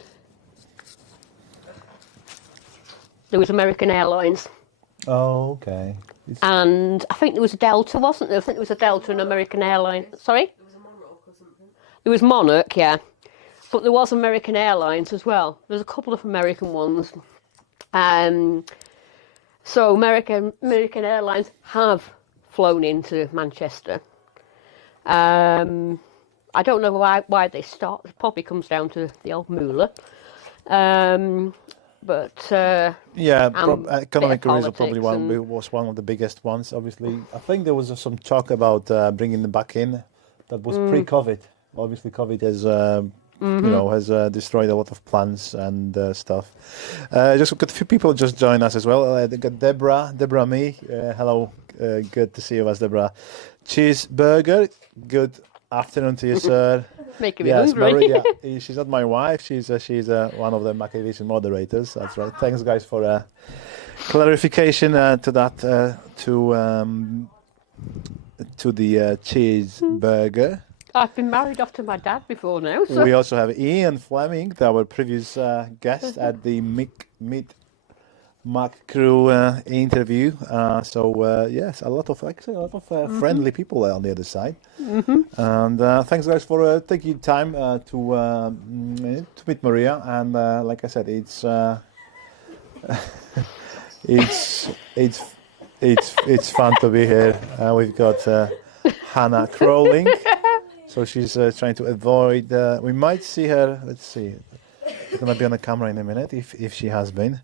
There was American Airlines. Oh, okay. And I think there was a Delta, wasn't there? I think there was a Delta and American Airlines. Sorry? There was a Monarch or something. There was Monarch, yeah. But there was American Airlines as well. There's a couple of American ones. So American Airlines have flown into Manchester. I don't know why they stopped. It probably comes down to the old moolah. Economic reason probably was one of the biggest ones. Obviously, I think there was some talk about bringing them back in. That was pre-COVID. Obviously, COVID has has destroyed a lot of plans and stuff. Just got a few people just join us as well. They got Deborah Me. Hello, good to see you, as Deborah. Cheeseburger. Good afternoon to you, sir. Making me hungry. Maria, she's not my wife. She's one of the MACC AVIATIon moderators. That's right. Thanks, guys, for clarification to that to the cheeseburger. I've been married off to my dad before now. So. We also have Ian Fleming, our previous guest at the Meet Mac crew interview. Yes, a lot of friendly people on the other side. Mm-hmm. And thanks, guys, for taking time to meet Maria. And like I said, it's fun to be here. We've got Hannah crawling, so she's trying to avoid. We might see her. Let's see. It's gonna be on the camera in a minute if she has been.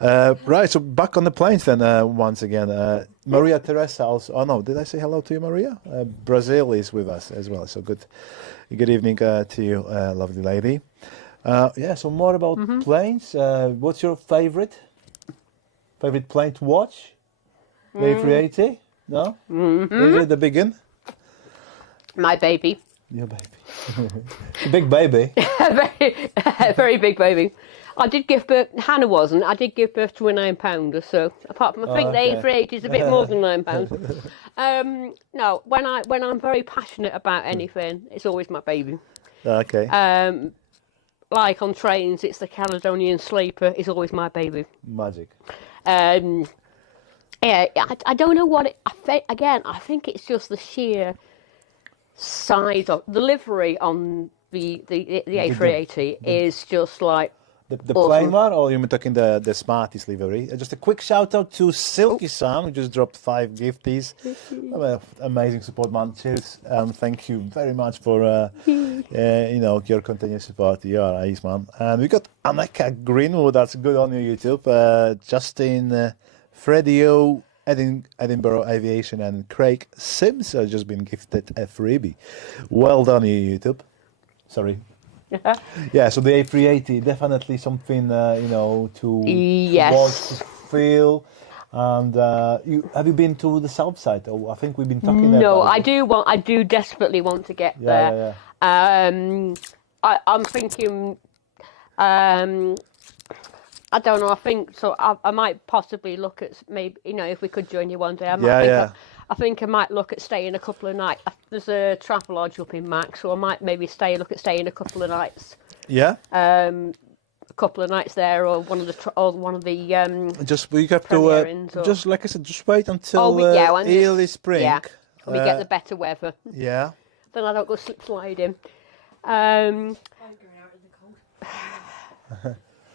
Right, so back on the planes then once again. Maria Teresa also. Oh no, did I say hello to you, Maria? Brazil is with us as well. So good evening to you, lovely lady. So more about planes. What's your favorite plane to watch? The A380? No? Mm-hmm. Is it the big one? My baby. Your baby. Big baby. Very big baby. I did give birth. Hannah wasn't. I did give birth to a £9-pounder. So apart from, I think the A380 is a bit more than £9. No, when I'm very passionate about anything, it's always my baby. Okay. Like on trains, it's the Caledonian Sleeper. Is always my baby. Magic. Yeah, I don't know what it. I think it's just the sheer size of the livery on the A380 is just like The Awesome. plain one, or you're talking the Smarties livery? Just a quick shout out to Silky Sam, who just dropped 5 gifties. Amazing support, man. Cheers. Thank you very much for your continued support. You're ace, man. And we got Aneka Greenwood. That's good on your YouTube. Justin Fredio, Edinburgh Aviation, and Craig Sims have just been gifted a freebie. Well done, you YouTube. Sorry. Yeah, so the A380, definitely something to Yes. watch, to feel. And have you been to the south side? Oh, I think we've been talking about No, it. I do desperately want to get Yeah, there. yeah. I'm thinking, I don't know. I think so. I might possibly look at maybe if we could join you one day. I think I might look at staying a couple of nights. There's a travel lodge up in MACC, so I might maybe look at staying a couple of nights. Yeah. A couple of nights there, or one of the Just we have Premier to Inns or- just like I said, just wait until when early spring. Yeah, when we get the better weather. Yeah. Then I don't go slip sliding. I'm going out in the cold.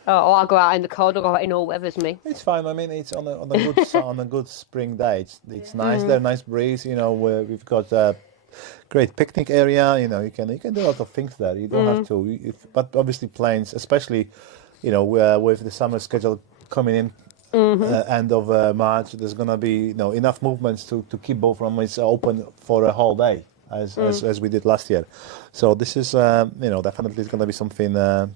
I'll go out in the cold. I'll go out in all weathers, me. It's fine. I mean, it's on a good on a good spring day. It's nice there, nice breeze. We've got a great picnic area. You can do a lot of things there. You don't have to. But obviously, planes, especially, with the summer schedule coming in. End of March, there's gonna be enough movements to keep both runways open for a whole day, as we did last year. So this is definitely is gonna be something to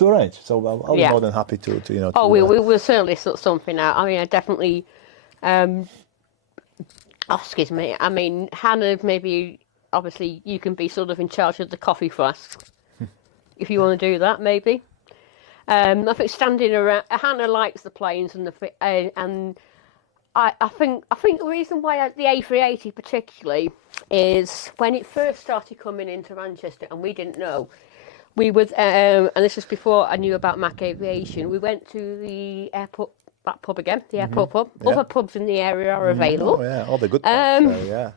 arrange. So I'll be more than happy to. We will certainly sort something out. I mean, I definitely. Excuse me. I mean, Hannah, maybe obviously you can be sort of in charge of the coffee flasks. If you want to do that, maybe. I think standing around, Hannah likes the planes and I think the reason why the A380 particularly is when it first started coming into Manchester and we didn't know. We would, and this was before I knew about MACC Aviation. We went to the airport, that pub again, the airport pub. Yeah. Other pubs in the area are available. Oh yeah, all the good ones. Yeah.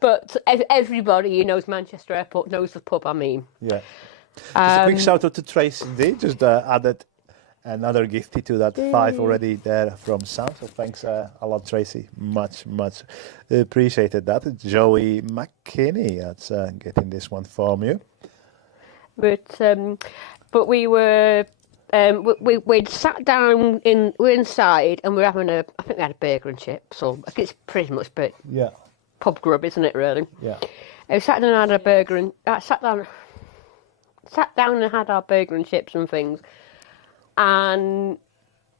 But everybody who knows Manchester Airport knows the pub I mean. Yeah. Just a quick shout out to Tracy D. Just added another gifty to that 5 already there from Sam. So thanks a lot, Tracy. Much appreciated that. Joey McKinney, that's getting this one from you. But we were we'd sat down we're inside and we're having I think we had a burger and chips. So I think it's pretty much Yeah. pub grub, isn't it? Really. Yeah. We sat down and had a burger and sat down and had our burger and chips and things, and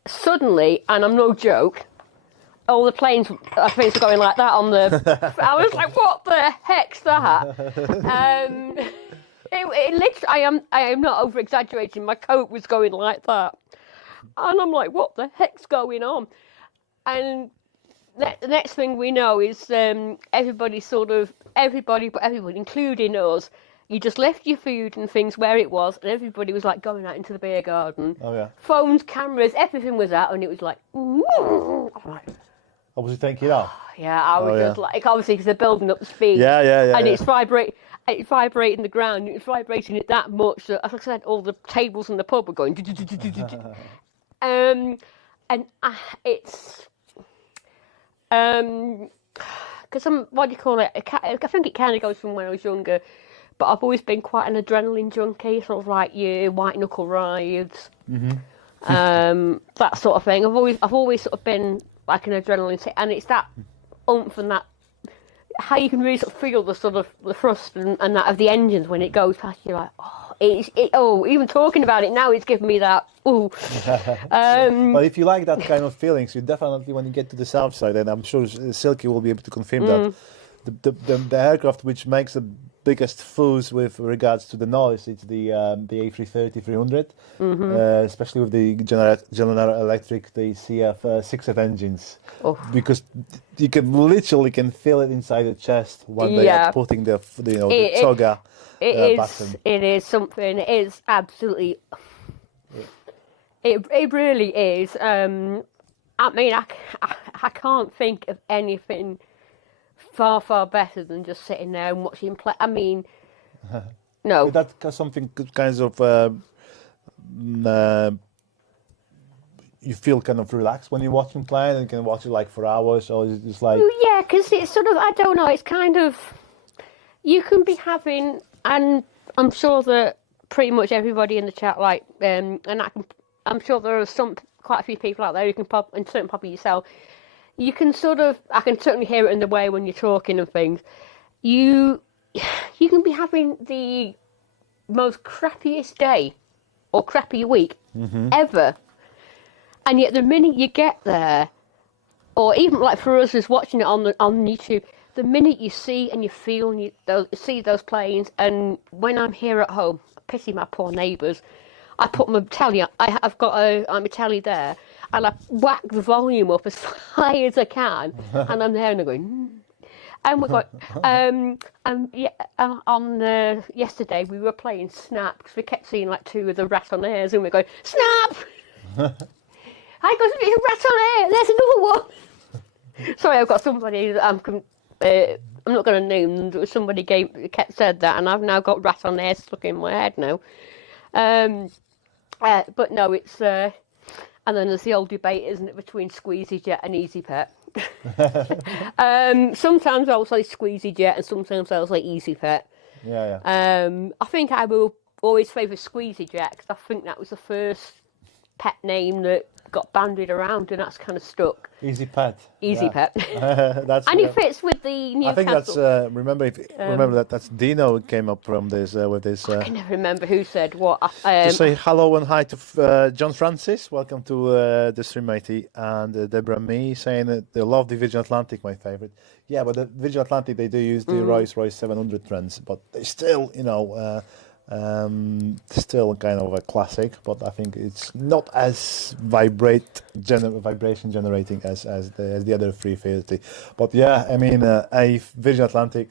suddenly, and I'm no joke, all the planes were going like that on the. I was like, "What the heck's that?" It literally, I am not over exaggerating. My coat was going like that, and I'm like, "What the heck's going on?" And the next thing we know is everybody, but everybody, including us. You just left your food and things where it was, and everybody was like going out into the beer garden. Oh yeah. Phones, cameras, everything was out, and it was like, ooh. I'm like, I was thinking, oh. yeah, I was just like, obviously because they're building up the speed. Yeah. And it's vibrating the ground. It's vibrating it that much. So, as I said, all the tables in the pub were going. And it's because what do you call it? I think it kind of goes from when I was younger. But I've always been quite an adrenaline junkie, sort of like your white knuckle rides, that sort of thing. I've always sort of been like an adrenaline, and it's that oomph and that how you can really sort of feel the sort of the thrust and that of the engines when it goes past. You're like, even talking about it now, it's giving me that ooh. But if you like that kind of feelings, you definitely when you get to the south side, and I'm sure Silky will be able to confirm that the aircraft which makes the biggest fools with regards to the noise, it's the A330-300, especially with the General Electric, the CF6F engines, because you can literally feel it inside the chest when they are putting the toga button. It is something. It is absolutely. It really is. I mean, I can't think of anything far better than just sitting there and watching play. I mean, No. Is that something kinds of you feel kind of relaxed when you're watching plane and you can watch it like for hours, or is it just like Yeah, because it's sort of, I don't know, it's kind of, you can be having, and I'm sure that pretty much everybody in the chat, like, and I'm sure there are quite a few people out there who can and certainly probably yourself, you can sort of, I can certainly hear it in the way when you're talking and things, you can be having the most crappiest day or crappy week ever. And yet the minute you get there, or even like for us as watching it on YouTube, the minute you see and you feel and see those planes, and when I'm here at home, I pity my poor neighbours, I put my telly, I've got a telly there, and I whack the volume up as high as I can, and I'm there and I'm going, and we're going, yesterday we were playing Snap, because we kept seeing like two of the ratonairs, and we're going, Snap! I got a rat on air. There's another one. Sorry, I've got somebody that I'm not going to name. Somebody said that, and I've now got rat on air stuck in my head now. But no, it's and then there's the old debate, isn't it, between Squeezy Jet and Easy Pet. Sometimes I'll say Squeezy Jet, and sometimes I'll say Easy Pet. yeah. I think I will always favour Squeezy Jet, because I think that was the first pet name that got bandied around, and that's kind of stuck. Easy Pet. Easy Pet. That's, and it fits with the Newcastle. I think that's remember that's Dino came up from this with this. I can never remember who said what. To say hello and hi to John Francis. Welcome to the stream, matey, and Deborah Me saying that they love the Virgin Atlantic, my favourite. Yeah, but the Virgin Atlantic, they do use the Rolls-Royce 700 trends, but they still, still kind of a classic, but I think it's not as vibration generating as the other 350. But yeah, I mean, a Virgin Atlantic,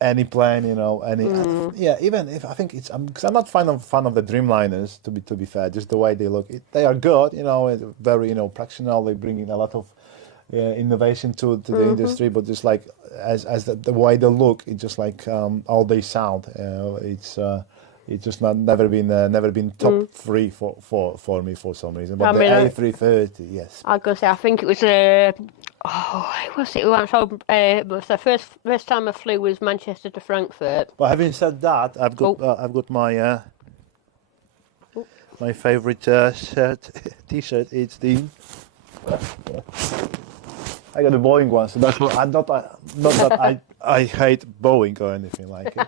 any plane, even if I think it's because I'm not fan of the Dreamliners, to be fair, just the way they look, they are good, very practical. They bring in a lot of innovation to the industry, but just like as the way they look, it's just like all they sound. It's just never been top three for me for some reason. But the A330, yes. I was gonna say, I think it was it was the first time I flew was Manchester to Frankfurt. But having said that, I've got my my favourite T-shirt. It's the I got a Boeing one, so that's what not that I hate Boeing or anything like it.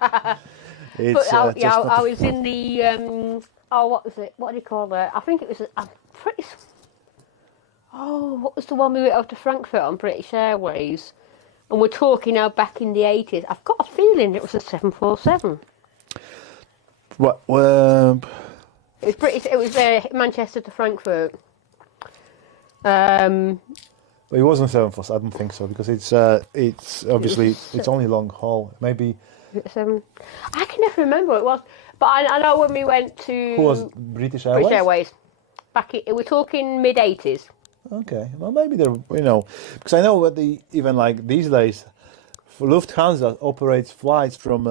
It's I was in the what was it? What do you call it? I think it was. I'm pretty. What was the one we went over to Frankfurt on British Airways? And we're talking now back in the 80s. I've got a feeling it was a 747. What? It was British. It was Manchester to Frankfurt. It wasn't 747. I don't think so, because it's obviously it's only long haul. Maybe. I can never remember what it was, but I know when we went to. Who was British Airways? British Airways. We're talking mid 80s. Okay, well maybe they're because I know that even like these days, Lufthansa operates flights from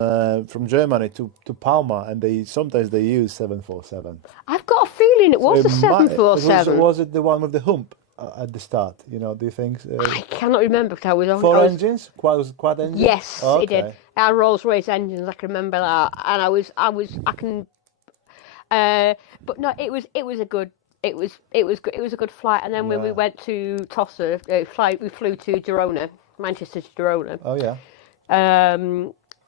Germany to Palma, and sometimes they use 747. I've got a feeling it was a 747. Was it the one with the hump at the start? Do you think? I cannot remember, because I was on. Four engines, quad engines. Yes, it did. Our Rolls-Royce engines, I can remember that, and I can. But no, it was a good. It was a good flight, and then when we went to Tossa, we flew to Girona, Manchester to Girona. Oh yeah.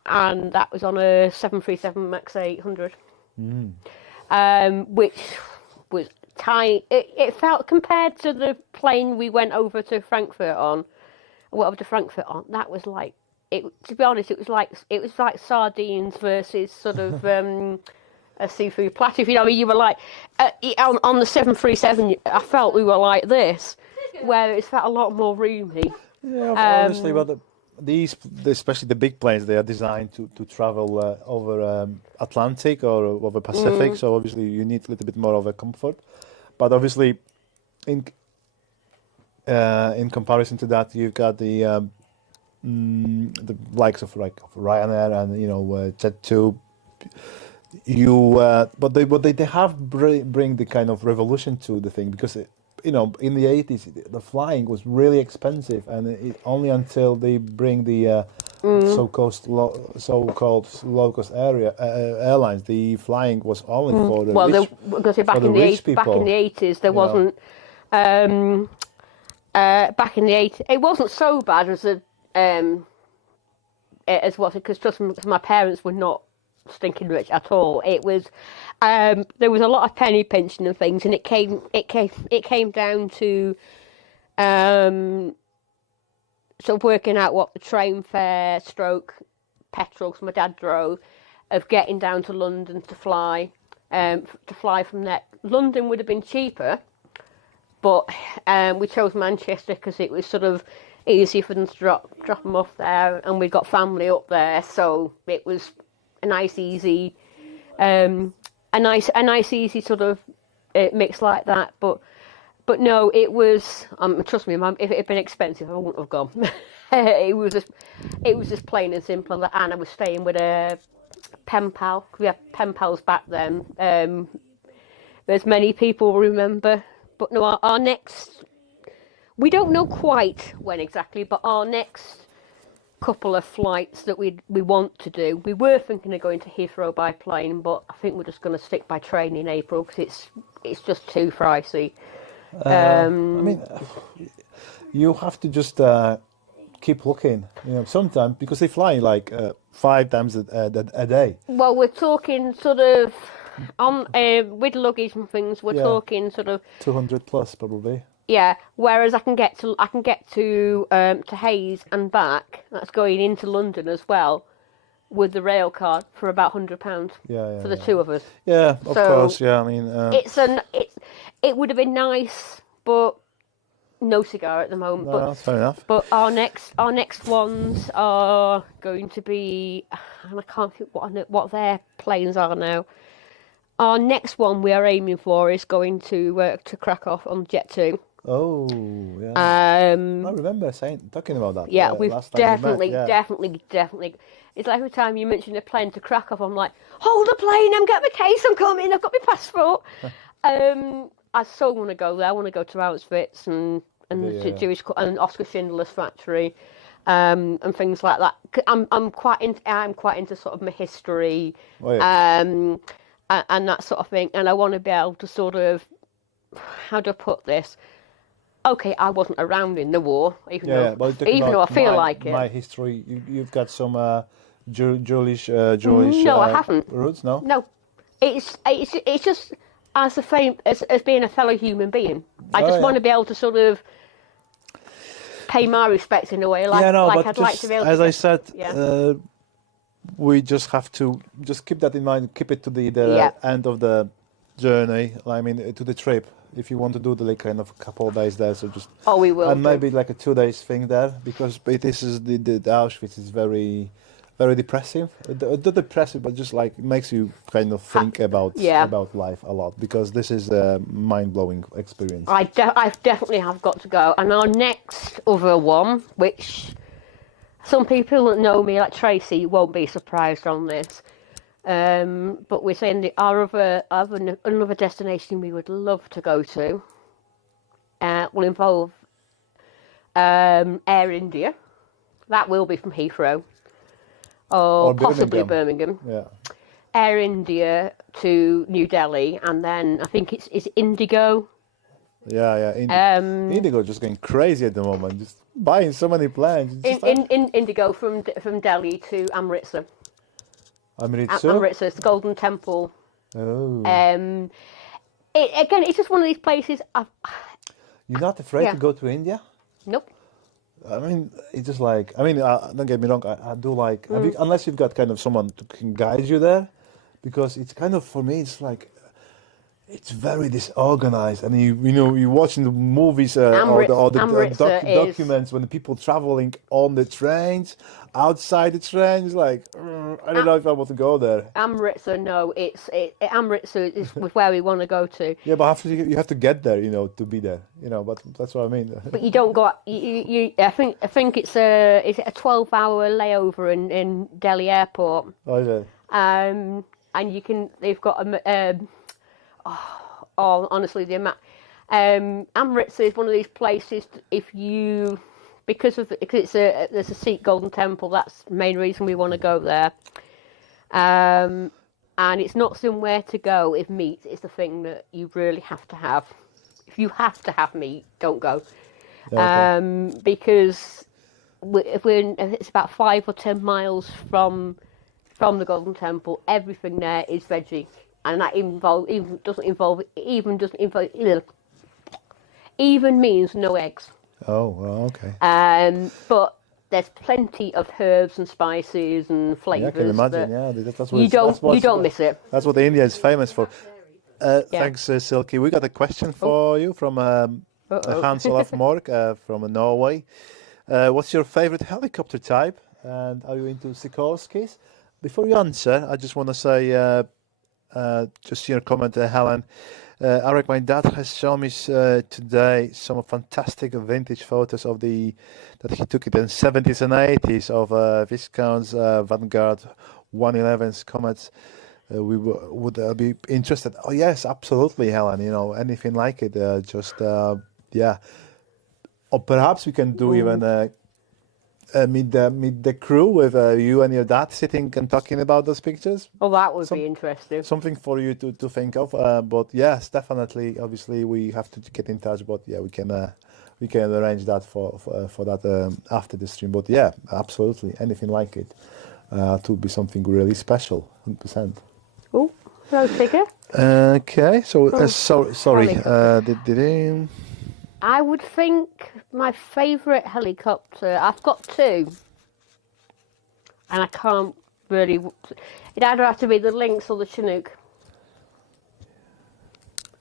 And that was on a 737 MACC 800, which was tiny. It felt, compared to the plane we went over to Frankfurt on, that was like it. To be honest, it was like sardines versus sort of. A seafood platter. If you know what I mean, you were like on the 737. I felt we were like this, where it felt a lot more roomy. Yeah, honestly, but especially the big planes, they are designed to travel over Atlantic or over Pacific. So obviously, you need a little bit more of a comfort. But obviously, in comparison to that, you've got the likes of Ryanair and Jet2. they have bring the kind of revolution to the thing because in the 80s the flying was really expensive, and only until they bring the so-called low-cost airlines, the flying was only for the rich, because back for the in the rich back in people. the 80s there wasn't. Back in the 80s, it wasn't so bad as what, because just my parents were not stinking rich at all. It was there was a lot of penny pinching and things, and it came down to sort of working out what the train fare stroke petrol, 'cause my dad drove, of getting down to London to fly from there. London would have been cheaper, but we chose Manchester because it was sort of easy for them to drop them off there, and we got family up there, so it was a nice easy easy sort of mix like that. But no, it was trust me, Mum, if it had been expensive I wouldn't have gone. it was just plain and simple. And I was staying with a pen pal. We had pen pals back then. There's many people remember. But no, our next, we don't know quite when exactly, but our next couple of flights that we want to do, we were thinking of going to Heathrow by plane, but I think we're just going to stick by train in April because it's just too pricey. I mean, you have to just keep looking, sometimes, because they fly like 5 times a day. Well, we're talking sort of on with luggage and things. We're talking sort of 200 plus probably. Yeah. Whereas I can get to Hayes and back. That's going into London as well, with the rail card for about £100. For the two of us. Yeah, of course. Yeah, I mean, it would have been nice, but no cigar at the moment. No, but that's fair enough. But our next ones are going to be, and I can't think what their planes are now. Our next one we are aiming for is going to Krakow on Jet 2. Oh, yeah. I remember talking about that. Yeah, we've last time we met, definitely. It's like every time you mention a plane to Krakow, I'm like, hold the plane, I'm getting my case, I'm coming, I've got my passport. I so want to go there. I want to go to Auschwitz and the Jewish and Oscar Schindler's factory, and things like that. I'm quite into sort of my history, and that sort of thing. And I want to be able to sort of, how do I put this? Okay, I wasn't around in the war, even though I feel like it. My history, you've got some Jewish. No, I haven't. Roots, no. No, it's just as being a fellow human being. I just want to be able to sort of pay my respects in a way, like I'd like to be able to. As I said, we just have to just keep that in mind. Keep it to the end of the journey. I mean, to the trip. If you want to do the kind of couple of days there, so just we will. And maybe like a 2 days thing there, because this is the Auschwitz is very, very depressive. Not depressive, but just like makes you kind of think about life a lot, because this is a mind-blowing experience. I definitely have got to go. And our next other one, which some people that know me, like Tracy, won't be surprised on this. But we're saying another destination we would love to go to will involve Air India. That will be from Heathrow or possibly Birmingham. Yeah. Air India to New Delhi, and then I think it's Indigo. Yeah. Indigo just going crazy at the moment, just buying so many planes. Indigo from Delhi to Amritsar. Amritsar, it's the Golden Temple. Oh. It's just one of these places. You're not afraid to go to India? Nope. I mean, it's just like, don't get me wrong, I do like, unless you've got kind of someone who can guide you there, because it's kind of, for me, it's like, it's very disorganized, and you're watching the movies or the documents when the people traveling on the trains, outside the train. It's like, I don't know if I want to go there. Amritsar, no, Amritsar is where we want to go to. Yeah, but you have to get there, to be there, But that's what I mean. But you don't go. I think it's a 12-hour layover in Delhi Airport. Oh, is it? and they've got honestly, Amritsar is one of these places. Because there's a Sikh Golden Temple. That's the main reason we want to go there. And it's not somewhere to go if meat is the thing that you really have to have. If you have to have meat, don't go. Okay. Because if it's about 5 or 10 miles from the Golden Temple, everything there is veggie, and that even means no eggs. Oh, well, okay. But there's plenty of herbs and spices and flavours. Yeah, I can imagine. That's what you don't miss it. That's what India is famous for. Thanks, Silky. We got a question for you from Hans Olaf Mork from Norway. What's your favorite helicopter type? And are you into Sikorsky's? Before you answer, I just want to say, just your comment, Helen. Eric, my dad has shown me today some fantastic vintage photos that he took in the 70s and 80s of Viscount's Vanguard 111's Comets. We would be interested. Oh yes, absolutely, Helen. Anything like it. Or perhaps we can do even meet the crew with you and your dad sitting and talking about those pictures. Oh, that would be interesting. Something for you to think of. But yes, definitely. Obviously, we have to get in touch. But yeah, we can arrange that for that after the stream. But yeah, absolutely, anything like it to be something really special, 100%. Oh, no figure. Okay, so sorry. I would think my favourite helicopter, I've got two, and I can't really, it'd either have to be the Lynx or the Chinook.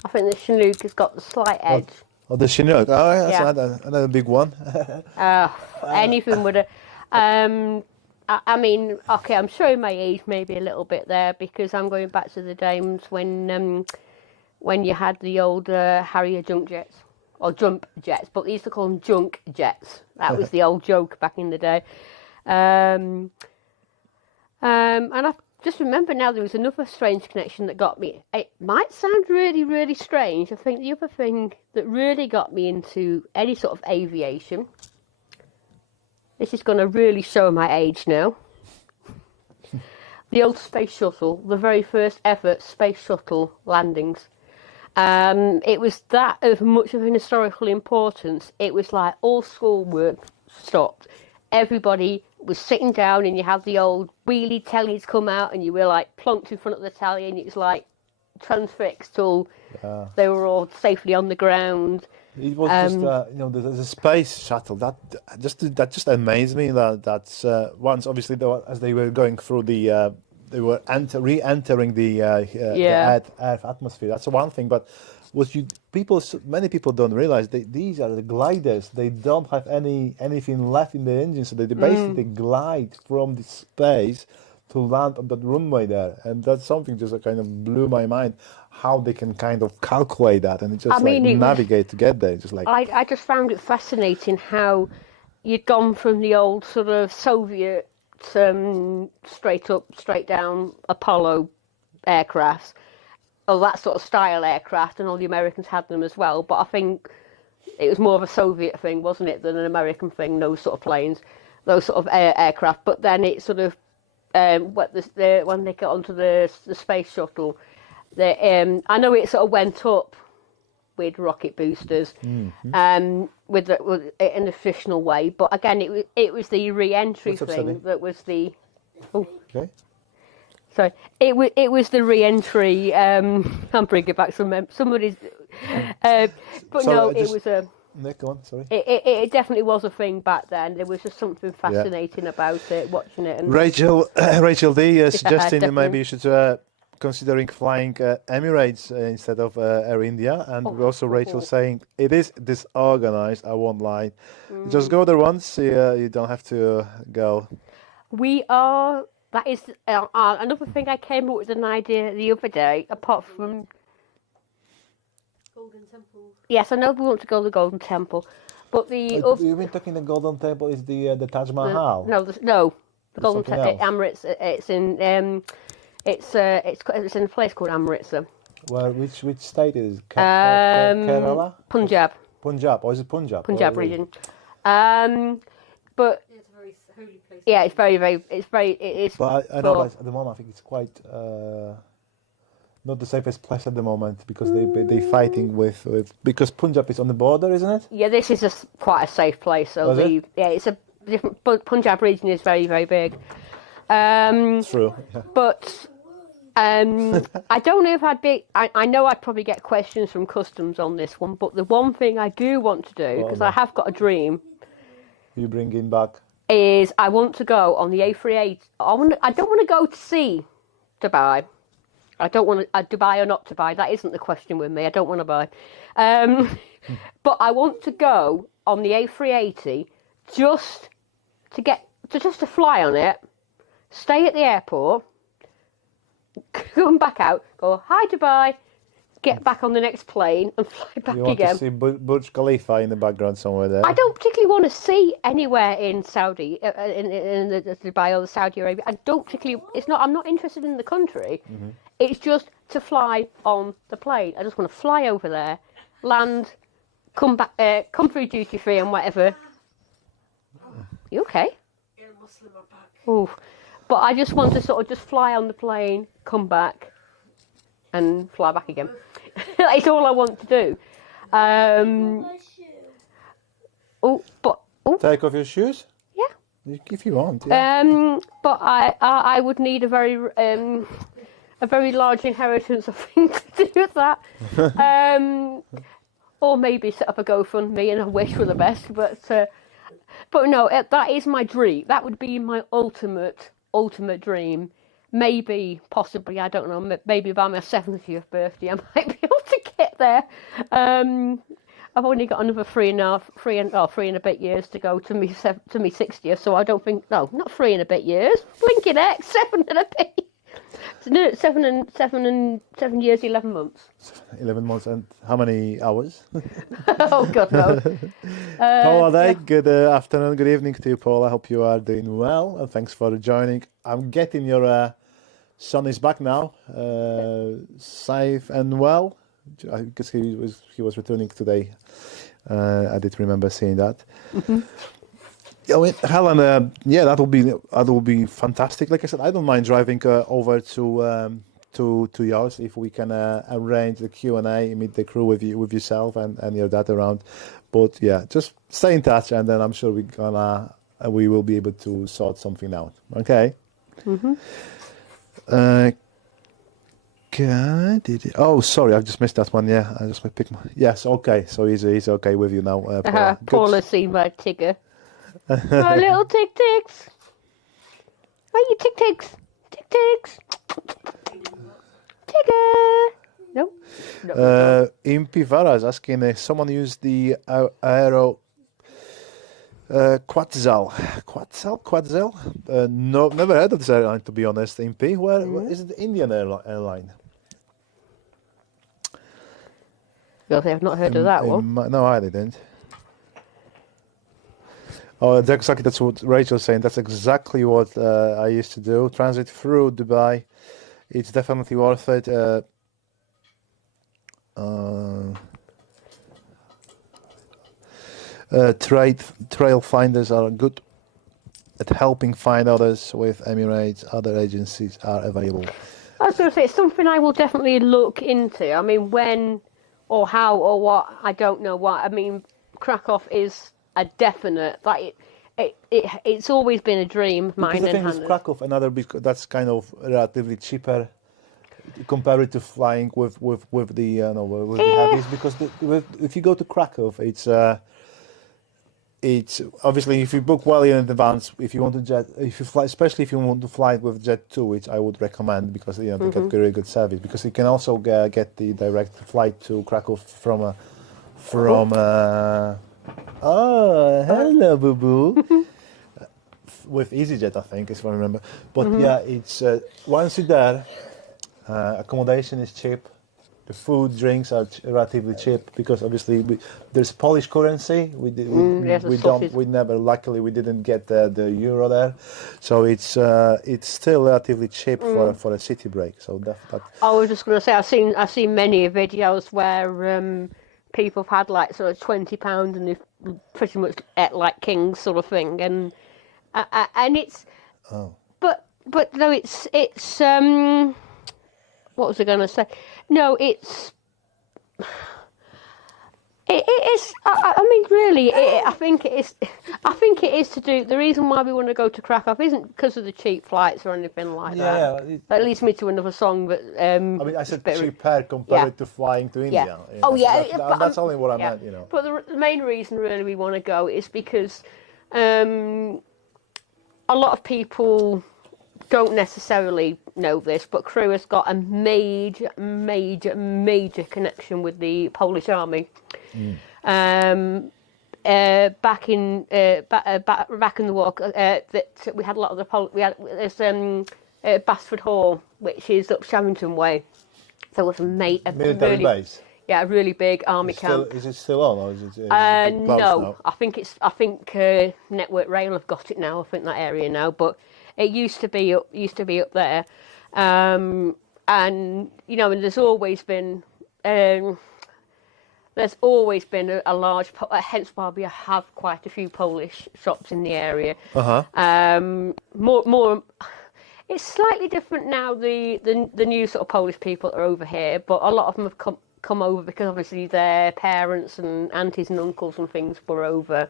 I think the Chinook has got the slight edge. Oh, the Chinook, that's another big one. Anything would I mean, okay, I'm showing my age maybe a little bit there, because I'm going back to the days when you had the old Harrier junk jets. Or jump jets, but they used to call them junk jets. That was the old joke back in the day. And I just remember now there was another strange connection that got me. It might sound really, really strange. I think the other thing that really got me into any sort of aviation, this is going to really show my age now. The old space shuttle, the very first ever space shuttle landings. It was that of much of an historical importance. It was like all schoolwork stopped. Everybody was sitting down, and you had the old wheelie tellies come out, and you were like plonked in front of the telly, and it was like transfixed till they were all safely on the ground. It was just the space shuttle that just amazed me. That's once obviously as they were going through the. They were re-entering the Earth atmosphere. That's one thing. But many people don't realize these are the gliders. They don't have anything left in the engine, so they basically glide from the space to land on that runway there. And that's something just kind of blew my mind, how they can kind of calculate that and just navigate to get there. Just like I just found it fascinating how you'd gone from the old sort of Soviet. Straight up, straight down Apollo aircrafts, or that sort of style aircraft, and all the Americans had them as well. But I think it was more of a Soviet thing, wasn't it, than an American thing? Those sort of planes, those sort of aircraft. But then it sort of when they got onto the space shuttle, I know it sort of went up with rocket boosters, with in a traditional way. But again, it was the re-entry thing that was the. Oh, okay. Sorry, it was the re-entry. I'm bringing back somebody's. But no, it was a. Nick, go on, sorry. It definitely was a thing back then. There was just something fascinating about it, watching it. And Rachel D suggesting maybe you should. Considering flying Emirates instead of Air India, and also Rachel saying it is disorganized. I won't lie. Just go there once. You don't have to go. We are. That is another thing. I came up with an idea the other day. Apart from Golden Temple. Yes, I know we want to go to the Golden Temple, but you've been talking the Golden Temple is the Taj Mahal. The Golden Temple. Emirates. It's in. It's in a place called Amritsar. Well, which state is it? Kerala? Punjab. Punjab, or is it Punjab? Punjab Or- region. But It's a very holy place. yeah, it's But I know that at the moment I think it's quite not the safest place at the moment because they fighting with because Punjab is on the border, isn't it? yeah, this is quite a safe place. So Was it? it's a different. Punjab region is very, very big. True. Yeah. But I don't know if I'd be. I know I'd probably get questions from customs on this one. But the one thing I do want to do, because I have got a dream, You bring in back. is I want to go on the A38. I don't want to go to see Dubai. I don't want to Dubai or not Dubai. That isn't the question with me. I don't want to buy. But I want to go on the A380 just to fly on it, stay at the airport, come back out, go hi Dubai, get back on the next plane and fly back You want again. to see Burj Khalifa in the background somewhere there? I don't particularly want to see anywhere in Saudi, in the Dubai or the Saudi Arabia. I don't particularly. I'm not interested in the country. Mm-hmm. It's just to fly on the plane. I just want to fly over there, land, come back, come through duty free and whatever. You okay? Yeah, Muslim are back. Ooh. But I just want to sort of just fly on the plane, come back, and fly back again. That's all I want to do. Take off your shoes? Yeah. If you want, yeah. But I would need a very large inheritance, I think, to do that. Or maybe set up a GoFundMe and I wish for the best. But no, that is my dream. That would be my ultimate dream. Maybe, possibly, I don't know. Maybe by my 70th birthday, I might be able to get there. I've only got another three and a bit years to go to me 60th, so I don't think. No, not 3 and a bit years. Blinking X, 7 and a bit. No, 7 years, 11 months. 11 months and how many hours? Oh God, no. Paula, good afternoon, good evening to you, Paul. I hope you are doing well and thanks for joining. I'm getting your son is back now, safe and well. I guess he was returning today. I did remember seeing that. Mm-hmm. I mean, Helen, yeah, that will be fantastic. Like I said, I don't mind driving over to yours if we can arrange the Q&A, meet the crew with yourself and your dad around. But yeah, just stay in touch, and then I'm sure we will be able to sort something out. Okay. Mm-hmm. Oh, sorry, I've just missed that one. Yeah, I just picked my. Yes, okay. So he's okay with you now. Paula. Paula's seen my Tigger. Oh, little tick ticks. Are you tick ticks? Tick ticks. Tigger. No. Impy Vara is asking if someone used the Aero Quetzal. No, never heard of this airline, to be honest. Impy, where is it? The Indian airline? Well, I've not heard of that one. No, I didn't. Oh, that's what Rachel's saying. That's exactly what I used to do. Transit through Dubai. It's definitely worth it. Trail finders are good at helping find others with Emirates. Other agencies are available. I was going to say, it's something I will definitely look into. I mean, when or how or what, I don't know what. I mean, Krakow is a definite. Like it's always been a dream of mine. Because the thing is, Krakow, that's kind of relatively cheaper compared to flying with the heavies. Because if you go to Krakow, it's obviously if you book well in advance. If you want to especially if you want to fly with Jet 2, which I would recommend because they get very good service. Because you can also get the direct flight to Krakow from. Oh, hello, boo boo. With EasyJet, I think, is what I remember. But yeah, it's once you're there, accommodation is cheap, the food, drinks are relatively cheap because obviously there's Polish currency. Yes, the We never, luckily, we didn't get the euro there, so it's still relatively cheap for a city break. So that I was just going to say, I've seen many videos where people have had like sort of £20 and they've pretty much ate like kings sort of thing, and it's but no, it's what was I going to say? No, it's. It is. I mean, really, I think it is. I think it is to do. The reason why we want to go to Krakow isn't because of the cheap flights or anything like that. That leads me to another song. But I mean, I said cheaper compared to flying to India. Yeah. Oh yeah, that's only what I meant. You know. But the main reason really we want to go is because a lot of people don't necessarily know this, but Crewe has got a major connection with the Polish army. Back in the war, that we had a lot of there's Basford Hall, which is up Sharrington Way. So it was a military really, base. Yeah, a really big army camp. Is it still on, or is it no, now? I think Network Rail have got it now. I think that area now, but it used to be up there. And you know, and there's always been a large, hence why we have quite a few Polish shops in the area. More. It's slightly different now. The new sort of Polish people are over here, but a lot of them have come over because obviously their parents and aunties and uncles and things were over,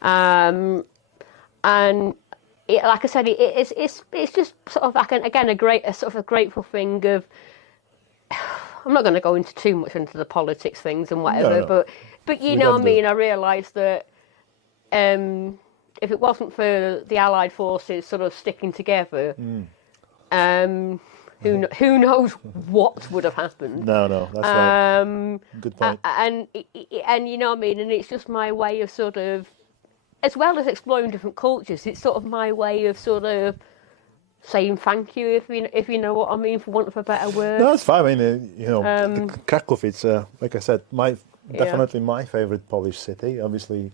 and like I said, it's just sort of like again a grateful thing of. I'm not going to go into too much into the politics things and whatever, No. but you know what I mean. I realised that if it wasn't for the Allied forces sort of sticking together, who knows what would have happened? No, that's right. Good point. And you know what I mean. And it's just my way of sort of, as well as exploring different cultures, it's sort of my way of sort of saying thank you, if you know what I mean, for want of a better word. No, that's fine. I mean, you know, Krakow. It's like I said, definitely my favorite Polish city. Obviously,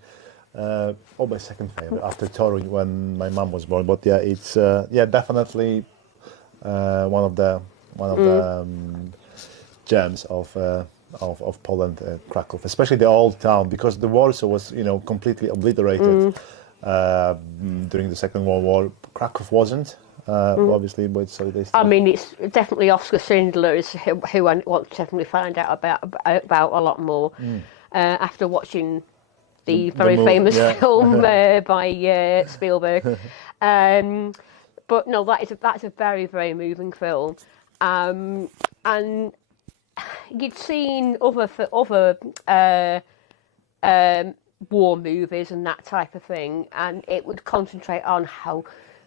my second favorite after Torun when my mum was born. But yeah, it's definitely one of the gems of Poland, Krakow, especially the old town, because the Warsaw was completely obliterated during the Second World War. Krakow wasn't. Obviously, but so they still... I mean, it's definitely Oskar Schindler is who I want to definitely find out about a lot more after watching the very famous film by Spielberg. But no, that's a very, very moving film, and you'd seen other war movies and that type of thing, and it would concentrate on how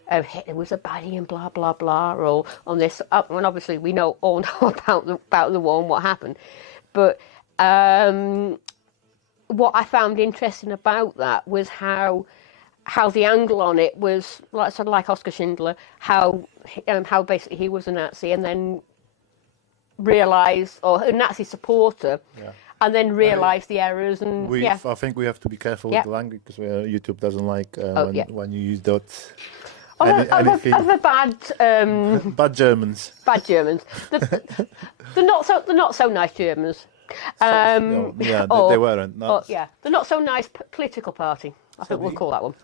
Hitler was a baddie and blah blah blah, or on this. And obviously we all know about the war and what happened. But what I found interesting about that was how the angle on it was like Oskar Schindler, how basically he was a Nazi and then realised, or a Nazi supporter. Yeah. And then realise the errors, and I think we have to be careful with the language because YouTube doesn't like when you use that. Other bad bad Germans. Bad Germans. They're not so nice Germans. They weren't. No. The not so nice political party. I think we'll call that one.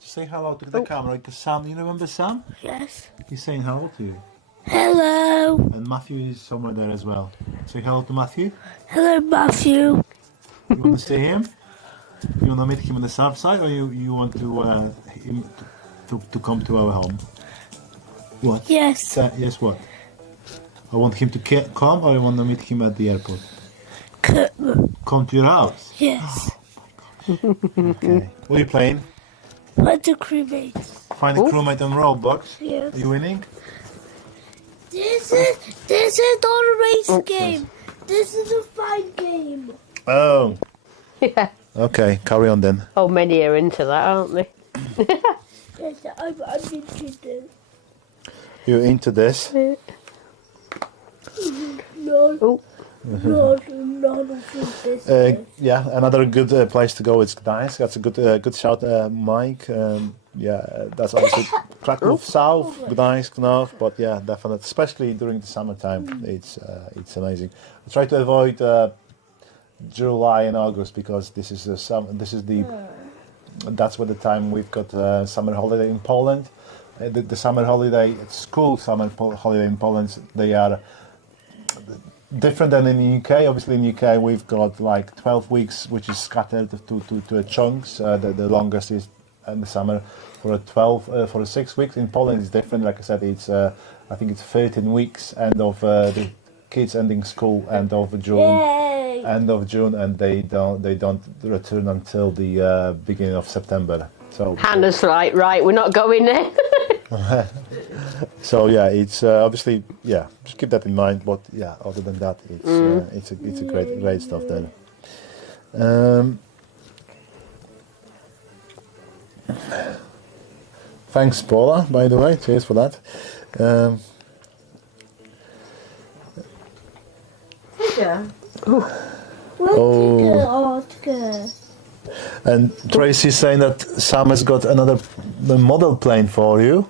Just say hello to the camera, because Sam. You remember Sam? Yes. He's saying hello to you. Hello. And Matthew is somewhere there as well. Say hello to Matthew. Hello, Matthew. You want to see him? You want to meet him on the south side, or you want him to come to our home? What? Yes. Yes, what? I want him to come, or I want to meet him at the airport? Come to your house? Yes. Oh, my gosh. Okay. What are you playing? Find the crewmates. Find a crewmate on Roblox? Yes. Are you winning? This is not a race game. This is a fight game. Oh. Yeah. Okay, carry on then. Oh, many are into that, aren't they? Yes, I'm into this. You're into this? No. Oh. Not of this. Yeah, another good place to go is Gdańsk. That's a good shout, Mike. Yeah, that's obviously Krakow south, Gdańsk north, but yeah, definitely, especially during the summertime, it's amazing. I try to avoid July and August because that's where the time we've got summer holiday in Poland. The summer holiday, school summer holiday in Poland, they are different than in the UK. Obviously, in the UK we've got like 12 weeks, which is scattered to chunks. The longest is in the summer for 6 weeks. In Poland, it's different. Like I said, it's I think it's 13 weeks. End of the kids ending school, end of June. Yay! End of June, and they don't return until the beginning of September. So Hannah's like, right, we're not going there. so yeah, it's obviously, yeah, just keep that in mind. But yeah, other than that, it's a great stuff then. Thanks, Paula, by the way. Cheers for that. Yeah. Where did the art go? And Tracy's saying that Sam has got another model plane for you.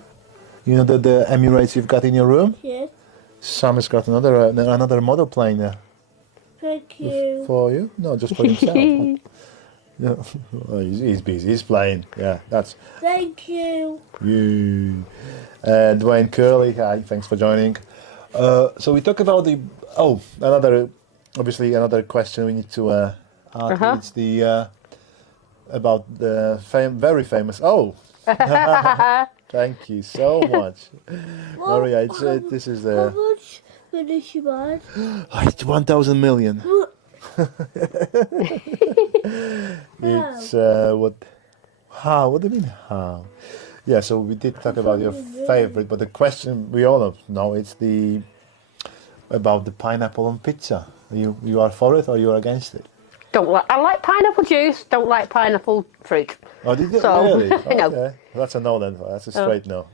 You know the Emirates you've got in your room? Yes. Sam has got another model plane there. Thank you. For you? No, just for himself. Yeah. Oh, he's busy. He's playing. Yeah, that's Thank you. you. Dwayne Curley, hi. Thanks for joining. So we talk about another question we need to ask. It's the about the very famous. Oh, thank you so much, Maria. This is How the much finish you buy? it's 1,000 million. It's what? How? What do you mean how? Yeah. So we did talk about your favorite, but the question we all know it's about the pineapple on pizza. You are for it or you are against it? I like pineapple juice, don't like pineapple fruit. Oh, did you So, really? no. Okay. That's a no then. That's a straight no.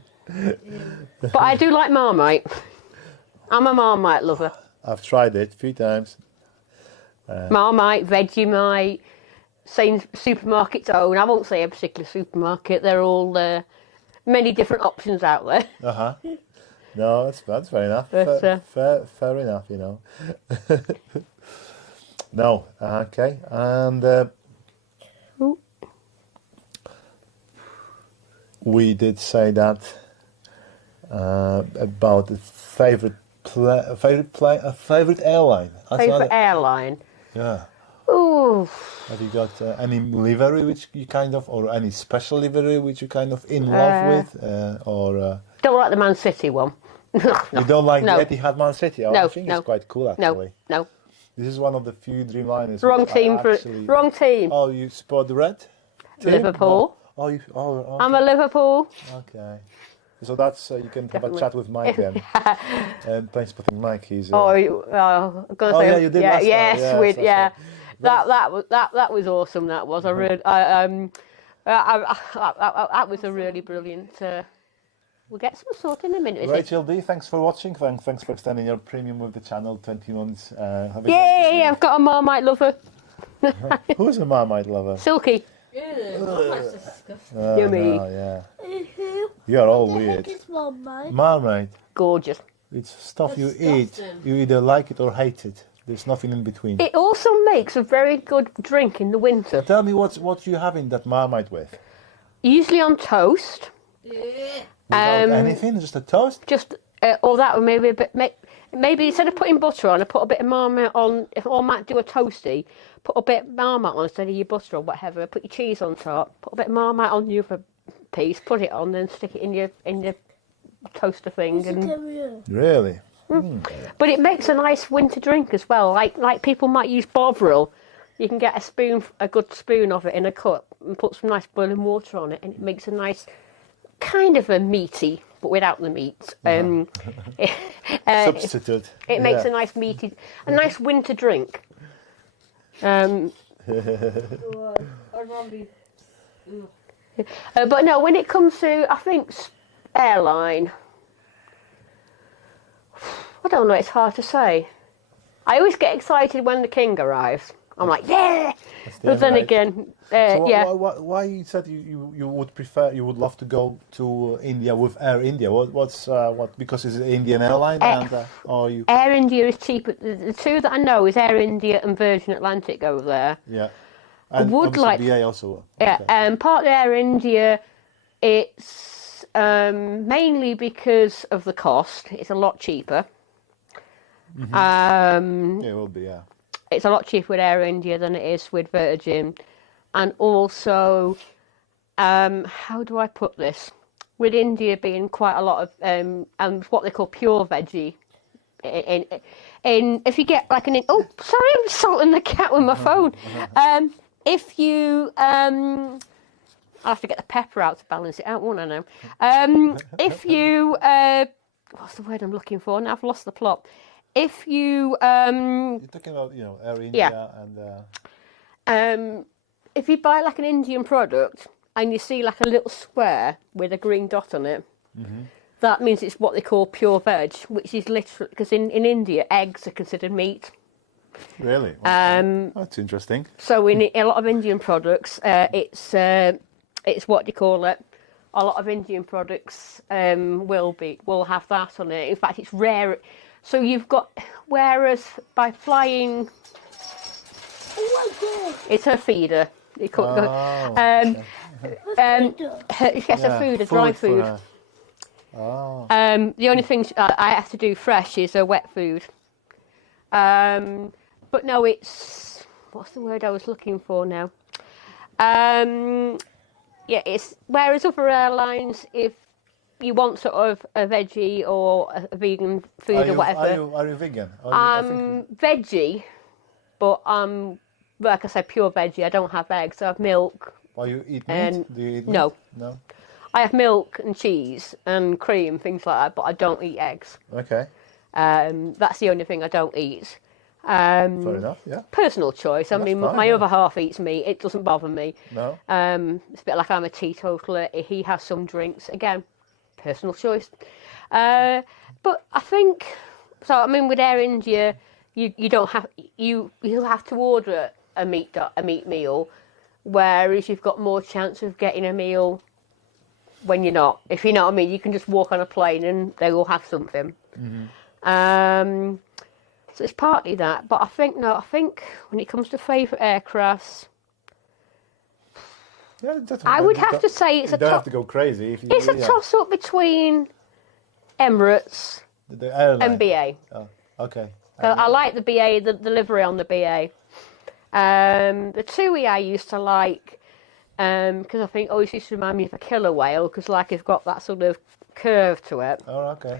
But I do like Marmite. I'm a Marmite lover. I've tried it a few times. Marmite, Vegemite, same supermarket's own. I won't say a particular supermarket. They're all many different options out there. No, that's fair enough. But, fair enough, you know. No, okay, and we did say that about the favorite airline. That's Favourite airline? Yeah. Ooh. Have you got any livery which you kind of, or any special livery which you kind of in love with, or? Don't like the Man City one. You don't like No. the Etihad Man City? Oh, No, I think no. it's quite cool actually. No. This is one of the few Dreamliners. Wrong which I team actually... wrong team. Oh, you support the red team? Liverpool. Oh, you. Oh, okay. I'm a Liverpool. Okay. So that's you can have a chat with Mike then. And planespotting Mike, he's. I'm gonna say, yeah, you did last time. yes, Yeah, with so- yeah. That was awesome. That was that was a really brilliant. We'll get some sort in a minute. Is it? Rachel D, thanks for watching. Thanks for extending your premium with the channel 20 months. Have a Yay! I've got a Marmite lover. great- Who's a Marmite lover? Silky. Yeah, Marmite's disgusting. Yummy. Oh, yeah. You're all weird. It's Marmite. Marmite. Gorgeous. It's stuff you Disgusting. eat. You either like it or hate it. There's nothing in between. It also makes a very good drink in the winter. Tell me what you have in that Marmite with. Usually on toast. Yeah. Without anything, just a toast. Just or that, or maybe a bit. Maybe instead of putting butter on, I put a bit of Marmite on. If I might do a toasty, put a bit of Marmite on instead of your butter or whatever. Put your cheese on top. Put a bit of Marmite on the other piece. Put it on, then stick it in your toaster thing. And Really? but it makes a nice winter drink as well. Like people might use Bovril. You can get a good spoon of it in a cup and put some nice boiling water on it, and it makes a nice kind of a meaty, but without the meat. Substitute. It makes a nice meaty, a nice winter drink. I'd rather be. But no, when it comes to, I think, airline, I don't know, it's hard to say. I always get excited when the king arrives. I'm like, yeah. That's the But then Emirates. again, So yeah. why you said you would prefer, you would love to go to India with Air India? What? Because it's an Indian airline, or you? Air India is cheaper. The two that I know is Air India and Virgin Atlantic go there. Yeah. And would obviously like- BA also. Yeah, Okay. part of Air India, it's mainly because of the cost. It's a lot cheaper. Yeah, it will be. Yeah. It's a lot cheaper with Air India than it is with Virgin. And also, how do I put this? With India being quite a lot of what they call pure veggie. In if you get like oh, sorry, I'm salting the cat with my phone. If you I'll have to get the pepper out to balance it out, won't I now? If you what's the word I'm looking for? Now I've lost the plot. If you You're talking about Air India and. if you buy like an Indian product and you see like a little square with a green dot on it, that means it's what they call pure veg, which is literally because in India eggs are considered meat. Really? That's interesting. So in a lot of Indian products, it's what do you call it? A lot of Indian products will have that on it. In fact, it's rare. So you've got, whereas by flying, Oh my god. it's her feeder. You call Oh, she gets her food, a dry for food. her. Oh. The only thing I have to do fresh is a wet food. But no, it's what's the word I was looking for now? Yeah, it's whereas other airlines, if you want sort of a veggie or a vegan food or whatever, Are you vegan? veggie, but like I said, pure veggie. I don't have eggs. I have milk. Or you eat meat? And Do you eat meat? no. No. I have milk and cheese and cream, things like that, but I don't eat eggs. Okay. That's the only thing I don't eat. Fair enough. Yeah. Personal choice. I mean, fine, my yeah. other half eats meat. It doesn't bother me. No. It's a bit like I'm a teetotaler. He has some drinks. Again, personal choice. But I think so. I mean, with Air India, you don't have you have to order a meat meal, whereas you've got more chance of getting a meal when you're not. If you know what I mean, you can just walk on a plane and they will have something. So it's partly that, but I think when it comes to favourite aircrafts, Yeah, that's I would have to say it's you a don't have top. to go crazy. If you, It's a toss up between Emirates The airline. and BA. Oh, okay. I like the BA, the livery on the BA. The TUI I used to like because I think always used to remind me of a killer whale because like it's got that sort of curve to it. Oh, okay.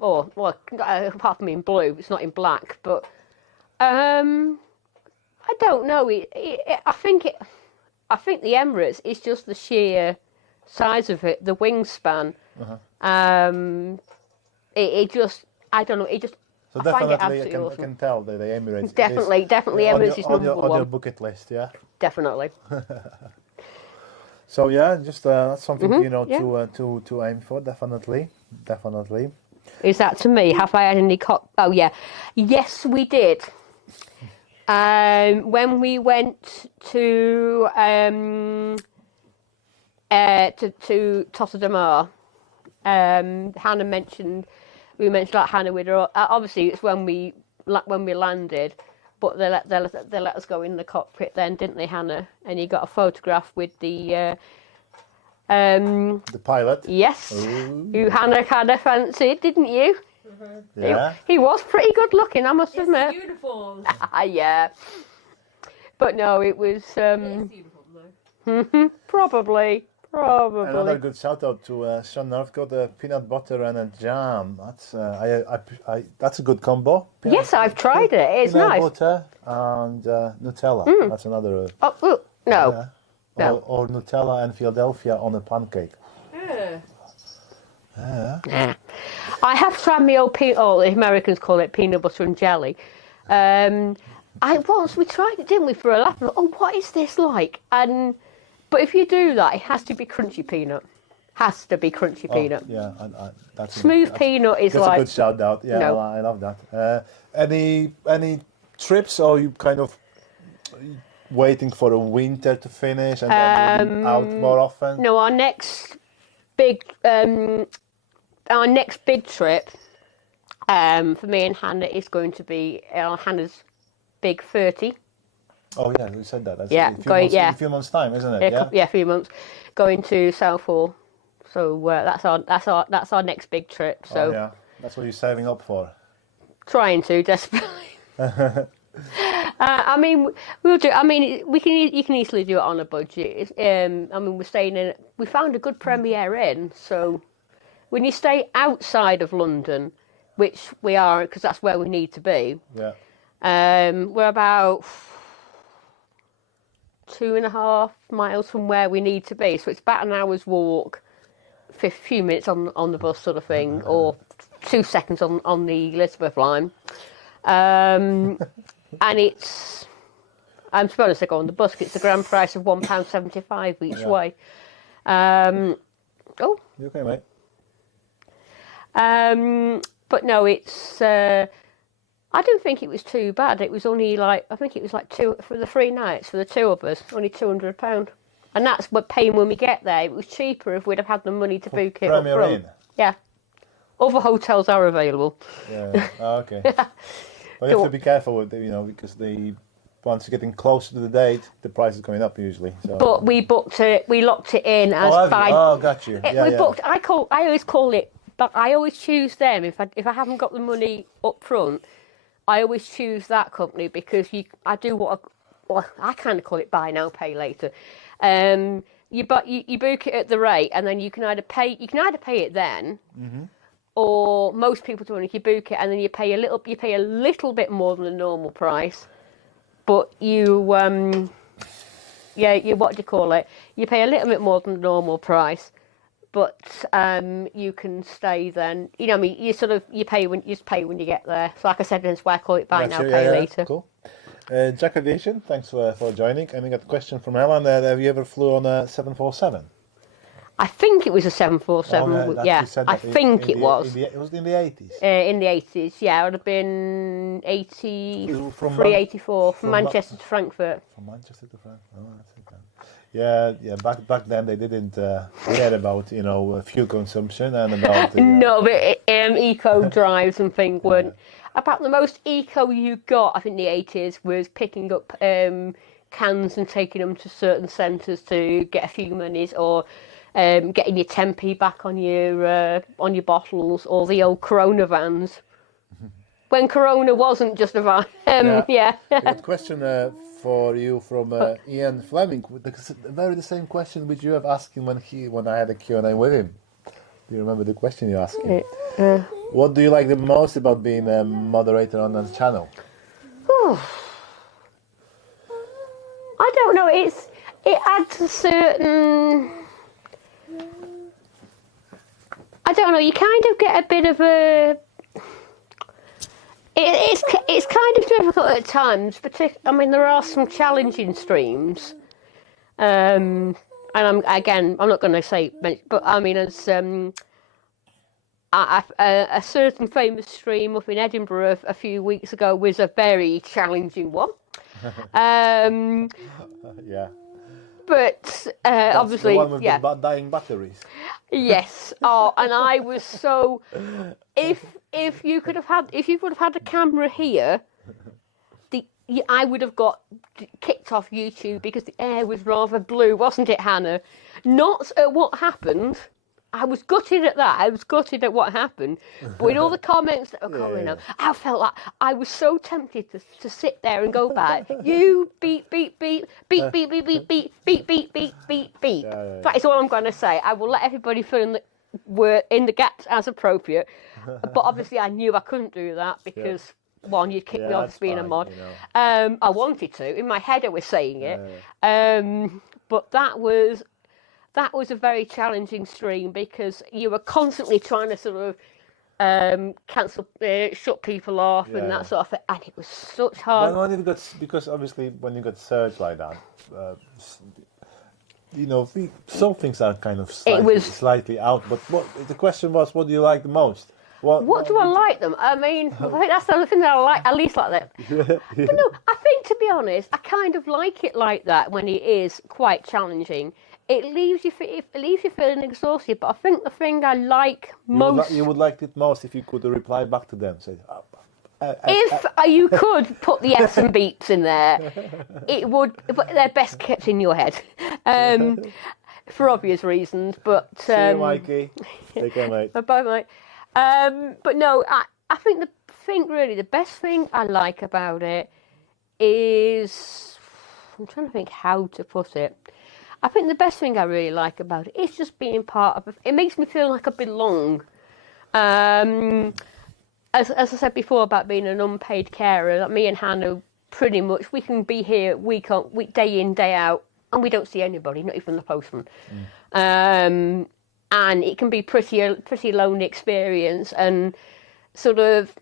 Apart from in blue, it's not in black. But I don't know. I think the Emirates is just the sheer size of it, the wingspan. It just, I don't know. It just. So I find it definitely, absolutely I awesome. can tell that the Emirates. Definitely Emirates is number on your one. bucket list, yeah. Definitely. So yeah, just that's something yeah. to aim for. Definitely. Is that to me? Have I had any Oh yeah, yes we did. When we went to Tossa de Mar, Hannah mentioned. We mentioned like Hannah with her. Obviously, it's when we landed, but they let us go in the cockpit then, didn't they, Hannah? And you got a photograph with the pilot. yes, Ooh. who Hannah kind of fancied, didn't you? Yeah. He was pretty good looking, I must It's admit. the uniform. Yeah, but no, it was It's the uniform though. probably. Another good shout out to Sean Northcote, peanut butter and a jam. That's that's a good combo. Yes, I've tried it. It's peanut nice. butter and Nutella. That's another. Oh, no. No. Or Nutella and Philadelphia on a pancake. Yeah. Nah. I have tried my old the Americans call it peanut butter and jelly. We tried it, didn't we, for a laugh? Oh, what is this like? But if you do that, it has to be crunchy peanut. Has to be crunchy peanut. Yeah, that's Smooth peanut is that's like a good shout out. Yeah, No. I love that. Any trips, or you kind of waiting for the winter to finish and then maybe out more often? no. Our next big trip for me and Hannah is going to be Hannah's big 30. Oh yeah, you said that. That's Yeah, in a few months' time, isn't it? A few months, going to Southall. So that's our next big trip. So yeah, that's what you're saving up for. trying to desperately. I mean, we'll do. I mean, you can easily do it on a budget. I mean, we're staying in. We found a good Premier Inn. So when you stay outside of London, which we are, because that's where we need to be. Yeah. We're about 2.5 miles from where we need to be. So it's about an hour's walk, a few minutes on the bus sort of thing, or 2 seconds on the Elizabeth line. And it's, I'm supposed to go on the bus. It's the grand price of £1.75 each way. You okay, mate? But no, it's. I don't think it was too bad. It was only like, I think it was like two for the 3 nights for the 2 of us, only £200, and that's what paying when we get there. It was cheaper if we'd have had the money to book it up Premier front. Inn? Yeah, other hotels are available. Yeah. Oh, okay. But you have to be careful with it, because once you're getting closer to the date, the price is going up usually. So. But we booked it. We locked it in as got you. we booked. I always call it. But I always choose them if I haven't got the money up front. I always choose that company because I do I kind of call it buy now, pay later. You book it at the rate, and then you can either pay it then, or most people do. If you book it and then you pay a little bit more than the normal price, but you what do you call it? You pay a little bit more than the normal price. But you can stay then. I mean, you pay when you get there. So like I said, that's why I call it buy now, pay later. Cool. MACC Aviation, thanks for joining. And we got a question from Ellen. Have you ever flew on a 747? I think it was a 747. I think it was. It was in the 80s. In the 80s, yeah. It would have been 83, 84 from Manchester to Frankfurt. From Manchester to Frankfurt. Oh, that's okay. Yeah. Back then they didn't care about fuel consumption and about no, but eco drives and things weren't. About the most eco you got, I think, in the 80s was picking up cans and taking them to certain centres to get a few monies, or getting your 10p back on your bottles, or the old Corona vans. When Corona wasn't just a van. Yeah. I got a question for you from Ian Fleming. The same question which you have asked him when I had a Q&A with him. Do you remember the question you asked him? What do you like the most about being a moderator on the channel? I don't know. It adds a certain. I don't know. You kind of get a bit of a. It's kind of difficult at times, I mean, there are some challenging streams, and I'm not going to say, but I mean, as a certain famous stream up in Edinburgh a few weeks ago was a very challenging one. Yeah. But obviously, the one with the dying batteries. Yes. Oh, and I was so. If you would have had a camera here, I would have got kicked off YouTube because the air was rather blue, wasn't it, Hannah? Not at what happened. I was gutted at that. I was gutted at what happened. But with all the comments that were coming out, I felt like I was so tempted to sit there and go back. You beep, beep, beep, beep, beep, beep, beep, beep, beep, beep, beep, beep, beep. That is all I'm going to say. I will let everybody fill in the gaps as appropriate. But obviously I knew I couldn't do that because, one, you'd kick me off as being a mod. I wanted to. In my head I was saying it. But that was a very challenging stream because you were constantly trying to sort of cancel, shut people off and that sort of thing, and it was such hard. Because obviously when you got surge like that, some things are kind of was- slightly out. But the question was, what do you like the most? What do I like them? I mean, I think that's the only thing that I like, at least like that. But no, I think, to be honest, I kind of like it like that when it is quite challenging. It leaves you feeling exhausted, but I think the thing I like most... You would like it most if you could reply back to them. Say, if you could put the F's and beeps in there, it would... But they're best kept in your head. For obvious reasons, but... see you, Mikey. Take care, mate. Bye, mate. But no, I think the best thing I like about it is... I'm trying to think how to put it. I think the best thing I really like about it is just being part of it. It makes me feel like I belong. As I said before about being an unpaid carer, like me and Hannah, pretty much we can be here week day in, day out, and we don't see anybody, not even the postman. And it can be pretty lonely experience, and sort of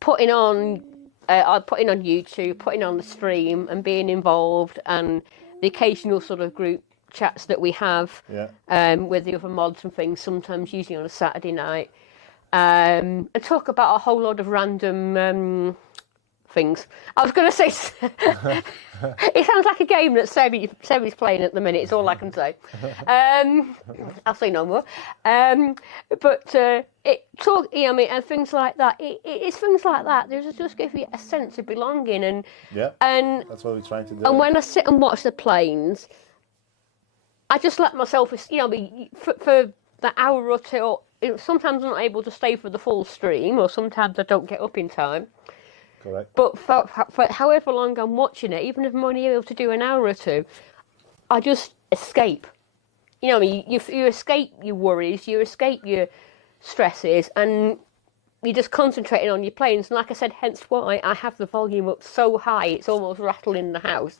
putting on YouTube, putting on the stream, and being involved, and the occasional sort of group chats that we have with the other mods and things, sometimes usually on a Saturday night, and talk about a whole lot of random things. I was going to say, it sounds like a game that Sebi's playing at the minute, it's all I can say. I'll say no more. But and things like that, it's things like that, they just give you a sense of belonging, and that's what we're trying to do. And when I sit and watch the planes, I just let myself, for the hour or two, sometimes I'm not able to stay for the full stream, or sometimes I don't get up in time. Correct. But for however long I'm watching it, even if I'm only able to do an hour or two, I just escape. You escape your worries, you escape your stresses, and you're just concentrating on your planes. And like I said, hence why I have the volume up so high, it's almost rattling the house.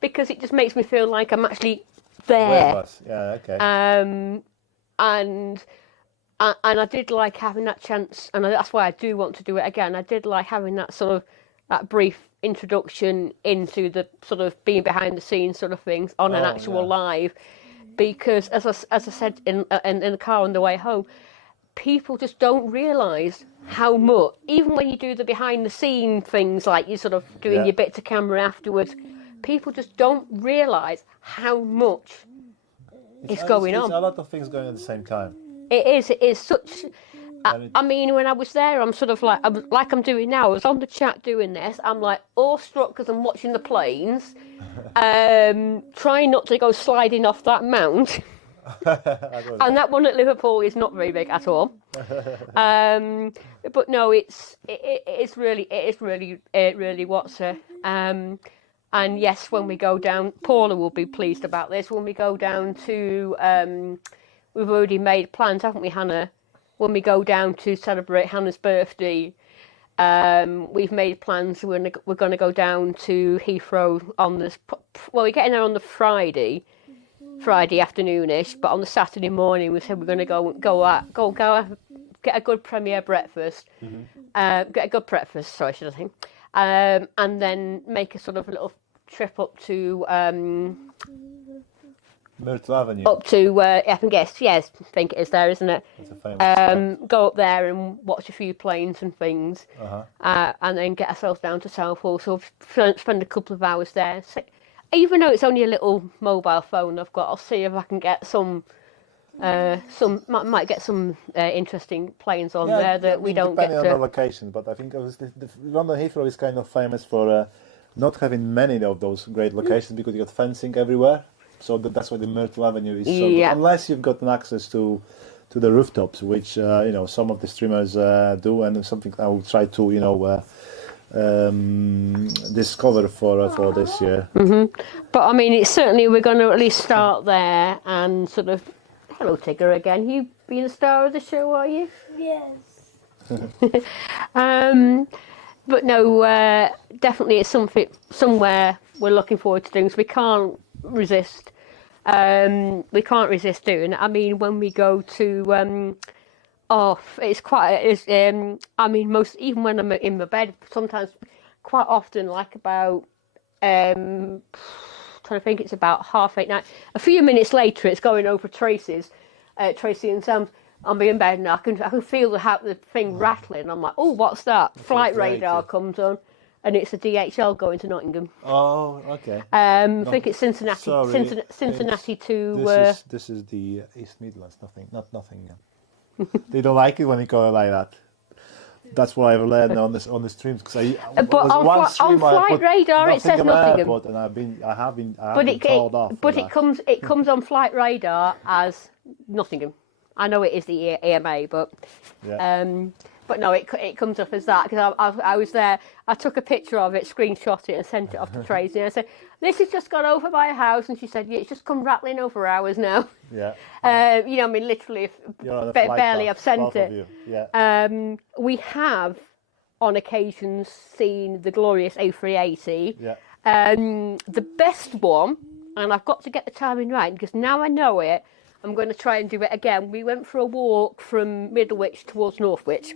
Because it just makes me feel like I'm actually there. Yeah, okay. And I did like having that chance, and that's why I do want to do it again. I did like having that sort of that brief introduction into the sort of being behind the scenes sort of things on an actual live, because as I said in the car on the way home, people just don't realise how much, even when you do the behind the scene things like you're sort of doing your bit to camera afterwards, people just don't realise how much is going on. It's a lot of things going on at the same time. It is such... I mean, when I was there, I'm sort of like I'm doing now. I was on the chat doing this. I'm like awestruck because I'm watching the planes, trying not to go sliding off that mount. And that one at Liverpool is not very big at all. But no, it is really what's it. And yes, when we go down, Paula will be pleased about this. When we go down to, we've already made plans, haven't we, Hannah? When we go down to celebrate Hannah's birthday, we've made plans. We're going to go down to Heathrow on this. Well, we're getting there on the Friday afternoonish, but on the Saturday morning we said we're going to go get a good premiere breakfast, get a good breakfast. Sorry, should I think, and then make a sort of little trip up to Myrtle Avenue. Up to I think it is there, isn't it? It's a famous go up there and watch a few planes and things, and then get ourselves down to Southall. So spend a couple of hours there. So, even though it's only a little mobile phone I've got, I'll see if I can get might get some interesting planes on there that we don't get to. Depending on the location, but I think the London Heathrow is kind of famous for not having many of those great locations because you got fencing everywhere. So that's why the Myrtle Avenue is so good. Unless you've got access to the rooftops, which some of the streamers do, and something I will try to discover for this year. But I mean, it's certainly we're going to at least start there and sort of. Hello, Tigger again. You being a star of the show, are you? Yes. But no, definitely it's somewhere we're looking forward to doing. So we can't resist. We can't resist doing it. I mean, when we go to it's quite. I mean, even when I'm in my bed, sometimes, quite often, like about trying to think, it's about 8:30. A few minutes later, it's going over Tracy and Sam's. I'm in bed now. I can feel the thing rattling. I'm like, oh, what's that? Flight radar comes on, and it's a DHL going to Nottingham. Oh, okay. I think it's Cincinnati. Sorry, Cincinnati to. This is the East Midlands. Not Nottingham. They don't like it when you call it like that. That's what I've learned on the streams. Because but on flight radar it says Nottingham. Airport, and I have been But told off. But it comes on flight radar as Nottingham. I know it is the EMA, but but no, it comes up as that because I was there. I took a picture of it, screenshot it, and sent it off to Tracy. And I said, "This has just gone over my house," and she said, "Yeah, it's just come rattling over ours now." Yeah. You know, I mean, literally, barely. I've sent it. Yeah. We have, on occasions, seen the glorious A380. Yeah. The best one, and I've got to get the timing right because now I know it. I'm going to try and do it again. We went for a walk from Middlewich towards Northwich.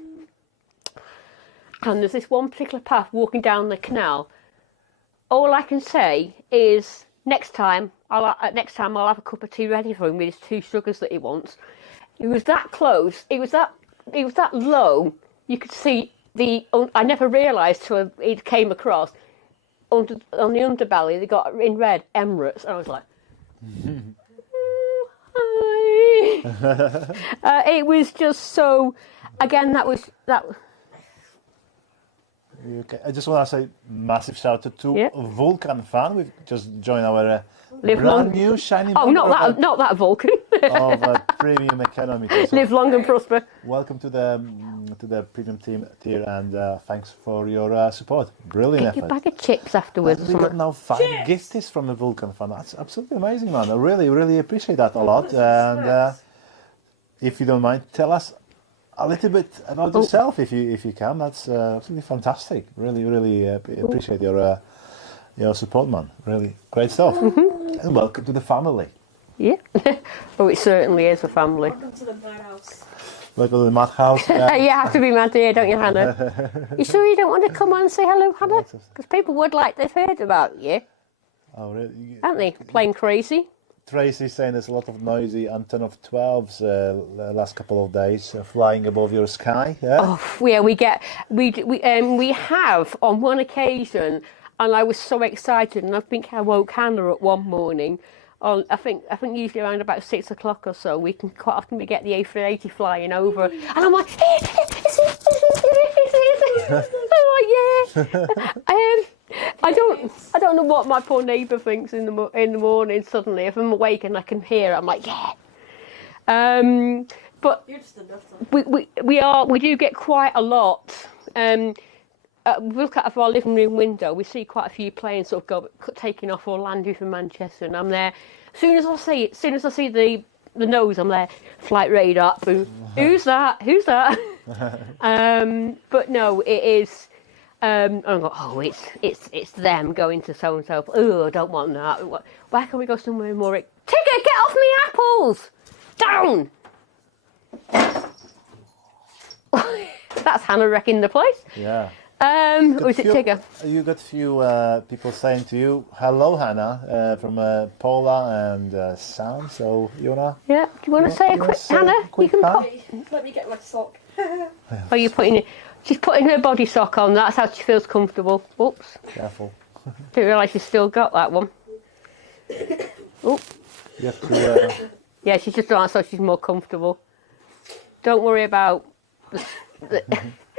And there's this one particular path walking down the canal. All I can say is next time I'll have a cup of tea ready for him with his 2 sugars that he wants. It was that close. It was that low. You could see I never realised till it came across on the underbelly. They got in red Emirates, and I was like. It was just so. Again, that was. Okay. I just want to say massive shout out to Vulcan fan. We've just joined our new shiny. Oh, not that Vulcan. of premium economy. So live long and prosper. Welcome to the premium team tier, and thanks for your support. Brilliant Get effort. your bag of chips afterwards. We got now 5 gifts from the Vulcan fan. That's absolutely amazing, man. I really appreciate that a lot. And if you don't mind, tell us a little bit about yourself, if you can. That's absolutely fantastic. Really appreciate your support, man. Really great stuff. And welcome to the family. Yeah. Oh, it certainly is a family. Welcome to the madhouse. Welcome to the madhouse. You have to be mad here, don't you, Hannah? You sure you don't want to come on and say hello, Hannah? Because people would like they've heard about you. Oh, really? Aren't they? Playing crazy. Tracy's saying there's a lot of noisy antenna of 12s the last couple of days flying above your sky. Yeah. Oh, yeah, we have on one occasion, and I was so excited, and I think I woke Hannah up one morning. I think usually around about 6 o'clock or so, we can quite often get the A380 flying over, and I'm like, I'm like, yeah. I don't know what my poor neighbour thinks in the morning. Suddenly, if I'm awake and I can hear it, I'm like, yeah. But You're just a nutter. we do get quite a lot. Look out of our living room window, we see quite a few planes sort of taking off or landing from Manchester, and I'm there. As soon as I see the nose, I'm there. Flight radar. Boom. Who's that? But no, it is. And I go, oh, it's them going to so and so. Oh, I don't want that. Why can't we go somewhere more? Tigger, get off me apples! Down. That's Hannah wrecking the place. Yeah. Or is it Tigger? You got a few people saying to you, hello, Hannah, from Paula and Sam. So, you wanna? Yeah. Do you want to say a quick, Hannah? You can pop. Let me get my sock. Oh, you're putting it. She's putting her body sock on. That's how she feels comfortable. Oops. Careful. Didn't realise she's still got that one. Oh. You have to. Yeah, she's just done that so she's more comfortable. Don't worry about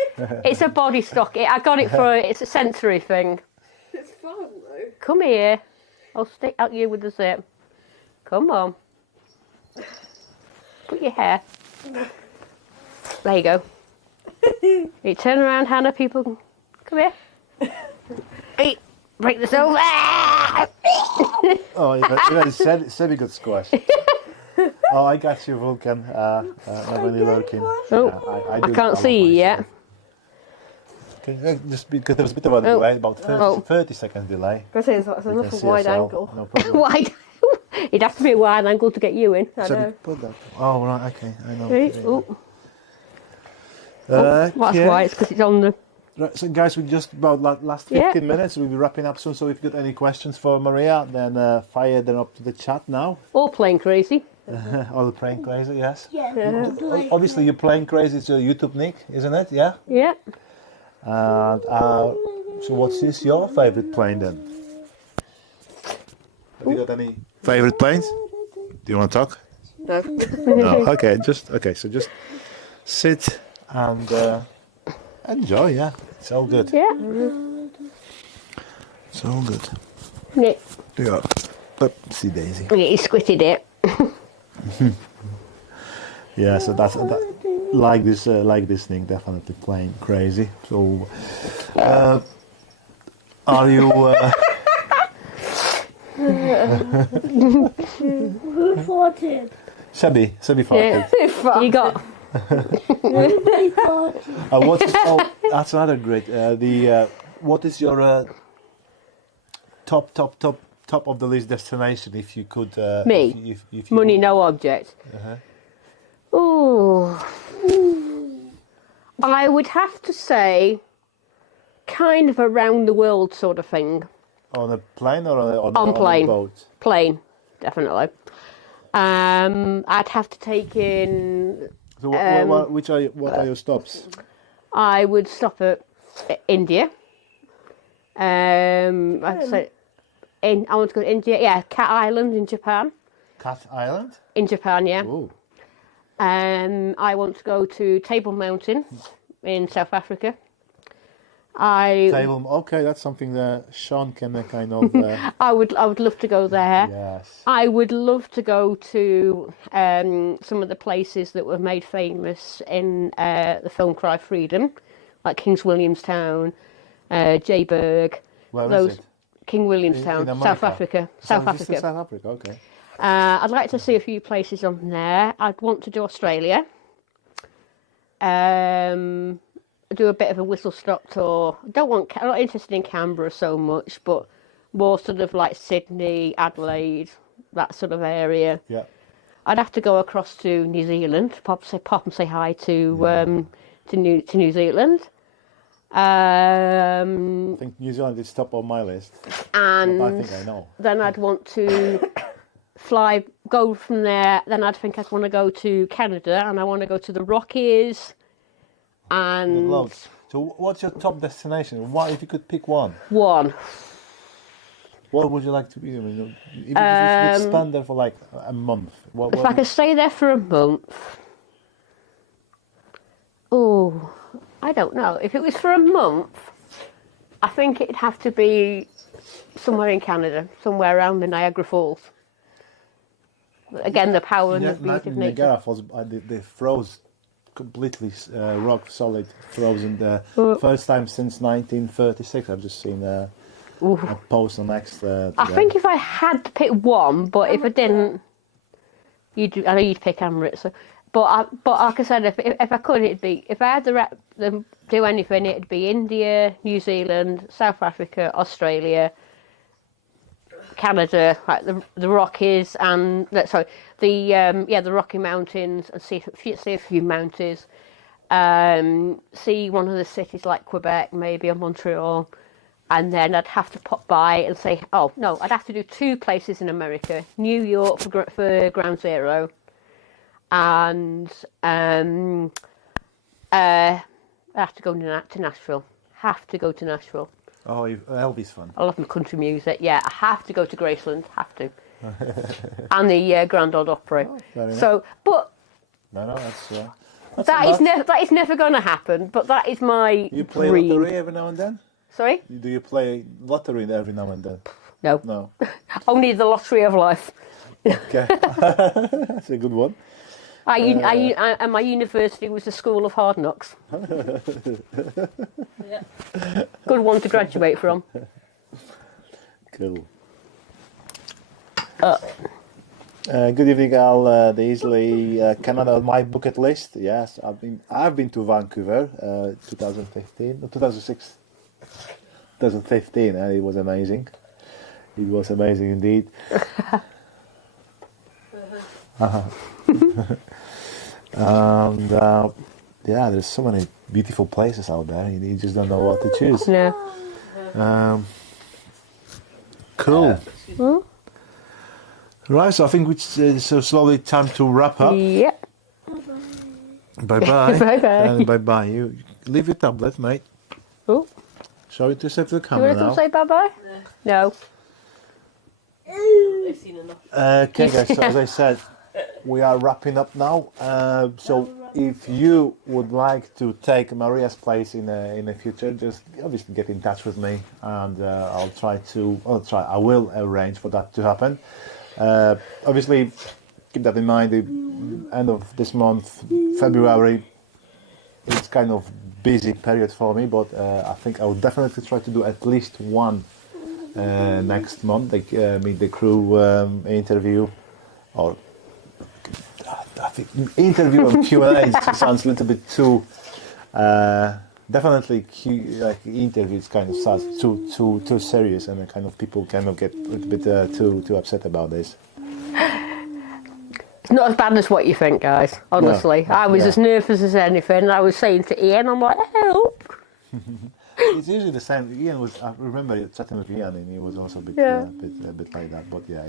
it's a body stock. I got it it's a sensory thing. It's fun though. Come here. I'll stick at you with the zip. Come on. Put your hair. There you go. You turn around, Hannah, people. Come here. Hey, break this over. Oh, you said you got squashed. Oh, I got you, Vulcan. Nobody lurking. Oh, I I can't see you yet. Okay, just because there was a bit of a delay, about 30 seconds delay. I say that's enough of wide angle. No problem. Wide. It'd have to be a wide angle to get you in. I So know. put that. Oh, right, okay, I know. Right. Oh, Okay. that's why. It's because it's on the. Right, so guys, we just about last 15 minutes. We'll be wrapping up soon. So if you've got any questions for Maria, then fire them up to the chat now. All playing crazy. All the playing crazy, yes. Yeah. Obviously, you're playing crazy. It's your YouTube nick, isn't it? Yeah. Yeah. And so, what's your favorite plane then? Have you got any favorite planes? Do you want to talk? No. No. Okay. So just sit and enjoy. Yeah. It's all good. Yeah. It's all good. Yeah. Yeah. See Daisy. He squitted it. Yeah. So that's like this thing. Definitely playing crazy. So, are you? Who farted? Sebby farted. Yeah. You got. Everybody farted. That's another great. What is your top of the list destination? If you could. Me? If you Money, no object. Oh. I would have to say, kind of around the world sort of thing. On a plane or on plane. a boat? Plane, definitely. I'd have to take in. So what are your stops? I would stop at India. I'd say I want to go to India. Yeah, Cat Island in Japan. Cat Island? In Japan, yeah. Ooh. I want to go to Table Mountain in South Africa. Okay, that's something that Sean can kind of. I would love to go there. Yes. I would love to go to some of the places that were made famous in the film Cry Freedom, like King's Williamstown, Jayburg. Where those is it? King Williamstown, In South Africa. South Africa. South Africa. Okay. I'd like to see a few places on there. I'd want to do Australia. Do a bit of a whistle stop tour. I'm not interested in Canberra so much, but more sort of like Sydney, Adelaide, that sort of area. Yeah. I'd have to go across to New Zealand, pop and say hi to New Zealand. I think New Zealand is top of my list. And I think I know. then I'd want to go from there. Then I'd want to go to Canada, and I want to go to the Rockies. And so, what's your top destination? What if you could pick one? One. What would you like to be? If you could stand there for like a month. If I could stay there for a month. Oh, I don't know. If it was for a month, I think it'd have to be somewhere in Canada, somewhere around the Niagara Falls. Again, the power and the beauty of nature. Niagara Falls, they froze completely, rock solid, frozen. The first time since 1936. I've just seen a post on X. I think if I had to pick one, but if I didn't, I know you'd pick Emirates. So, but like I said, if I could, it'd be, if I had to do anything, it'd be India, New Zealand, South Africa, Australia, Canada, like the Rockies, and the Rocky Mountains, and see a few mountains. See one of the cities like Quebec, maybe, or Montreal, and then I'd have to pop by and say, oh no, I'd have to do two places in America: New York for Ground Zero, and I have to go to Nashville. Have to go to Nashville. Oh, Elvis fun. I love my country music. Yeah, I have to go to Graceland. Have to. And the Grand Ole Opry. Oh, so, but no, that's that is never going to happen. But that is my You play dream. lottery every now and then? Sorry? Do you play lottery every now and then? No. No. Only the lottery of life. Okay, that's a good one. And my university was the School of Hard Knocks. Yeah. Good one to graduate from. Cool. Good evening, Al. Easily Canada on my bucket list. Yes, I've been to Vancouver, 2015, and it was amazing. It was amazing indeed. And yeah, there's so many beautiful places out there. You just don't know what to choose. No. Cool. Right, so I think it's so slowly time to wrap up. Yep. Bye bye. Bye bye. And bye bye. You leave your tablet, mate. Oh, Show it to the you camera want to come now. say bye bye? No. I've seen enough. Okay, guys. So as I said, we are wrapping up now. So if you would like to take Maria's place in the future, just obviously get in touch with me, and I will arrange for that to happen. Obviously, keep that in mind. The end of this month, February, it's kind of busy period for me, but I think I will definitely try to do at least one next month, like meet the crew interview, or I think interview and Q&A sounds a little bit too. Definitely, like interview is kind of sounds too serious, and kind of people kind of get a little bit too upset about this. It's not as bad as what you think, guys. Honestly, No. I was Yeah. as nervous as anything. I was saying to Ian, I'm like, help. It's usually the same. Ian was. I remember chatting with Ian, and he was also a bit, a bit like that. But yeah,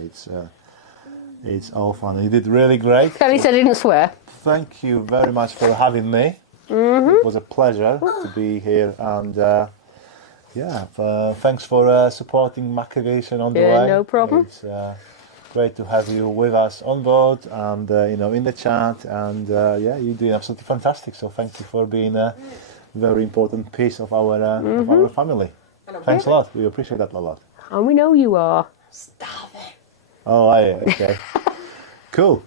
it's all fun. He did really great. At least I didn't swear. Thank you very much for having me. It was a pleasure to be here, and thanks for supporting MACC Aviation on the Yeah, way. no problem. It's great to have you with us on board, and in the chat, and you're doing absolutely fantastic. So thank you for being a very important piece of our family. Thanks a lot. We appreciate that a lot. And we know you are. Stop it. Oh, okay. Cool.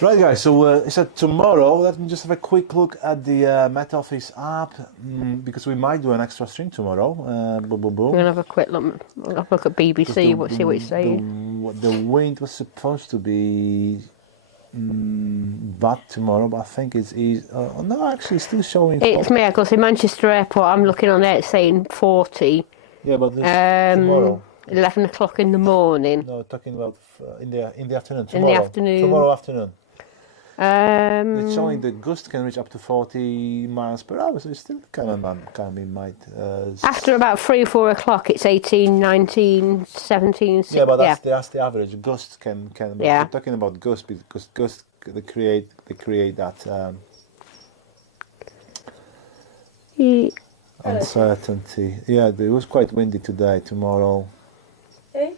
Right, guys, so tomorrow, let me just have a quick look at the Met Office app, because we might do an extra stream tomorrow. Boom, boom, boom. We're going to have a quick look. I'll have a look at BBC, see what it's saying. The wind was supposed to be bad tomorrow, but I think it's easy. No, actually, it's still showing. It's me, because in Manchester Airport, I'm looking on there, it's saying 40. Yeah, but this tomorrow. 11 o'clock in the morning. No, talking about in the afternoon. In the afternoon. Tomorrow afternoon. It's showing the gust can reach up to 40 miles per hour, so it's still kind of might. After about 3 or 4 o'clock, it's 18, 19, 17, 16. Yeah, but that's the average. Gusts can. Yeah. We're talking about gusts because gusts they create that uncertainty. Yeah, it was quite windy today. Tomorrow. Hey?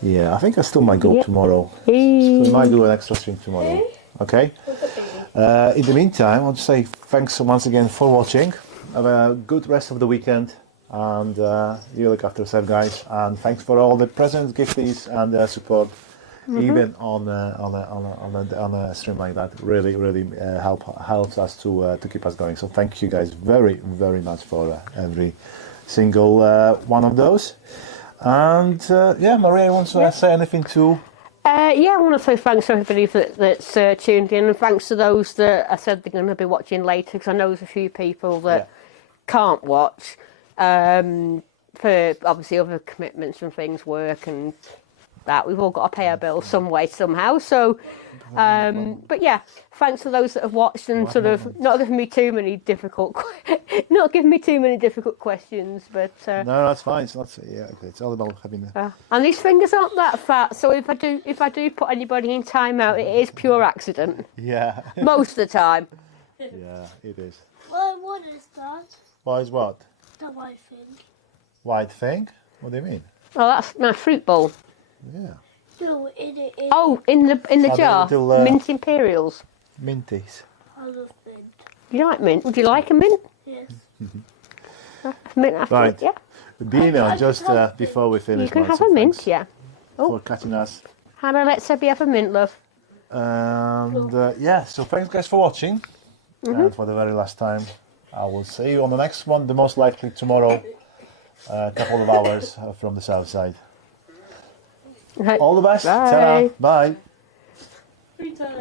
Yeah, I think I still might go Yep. tomorrow. So we might do an extra stream tomorrow. Okay. In the meantime, I'll just say thanks once again for watching. Have a good rest of the weekend, and you look after yourself, guys. And thanks for all the presents, gifties, and support, even on a stream like that. Really helps us to keep us going. So thank you guys very, very much for every single one of those. And Maria wants to say anything too. I want to say thanks to everybody that's tuned in, and thanks to those that I said they're going to be watching later, because I know there's a few people that can't watch for obviously other commitments and things, work and that. We've all got to pay our bills some way, somehow. So, but yeah, thanks to those that have watched and sort of not giving me too many difficult questions. But No, that's fine. It's not. Yeah, it's all about having a. and these fingers aren't that fat, so if I do put anybody in timeout, it is pure accident Yeah. most of the time. Yeah, it is. What is that? Why is what? The white thing. White thing? What do you mean? Oh, that's my fruit bowl. Yeah. No, in Oh, in the the jar, little, mint imperials. Minties. I love mint. Do you like mint? Would you like a mint? Yes. Mint after Right. yeah. Dina, just before we finish. You can Mike, have so a mint, thanks yeah. For catching us. Hannah, let's have a mint, love. And so thanks guys for watching. And for the very last time, I will see you on the next one, the most likely tomorrow, a couple of hours from the south side. Right. All the best. Bye. Ta-ra. Bye. Free time.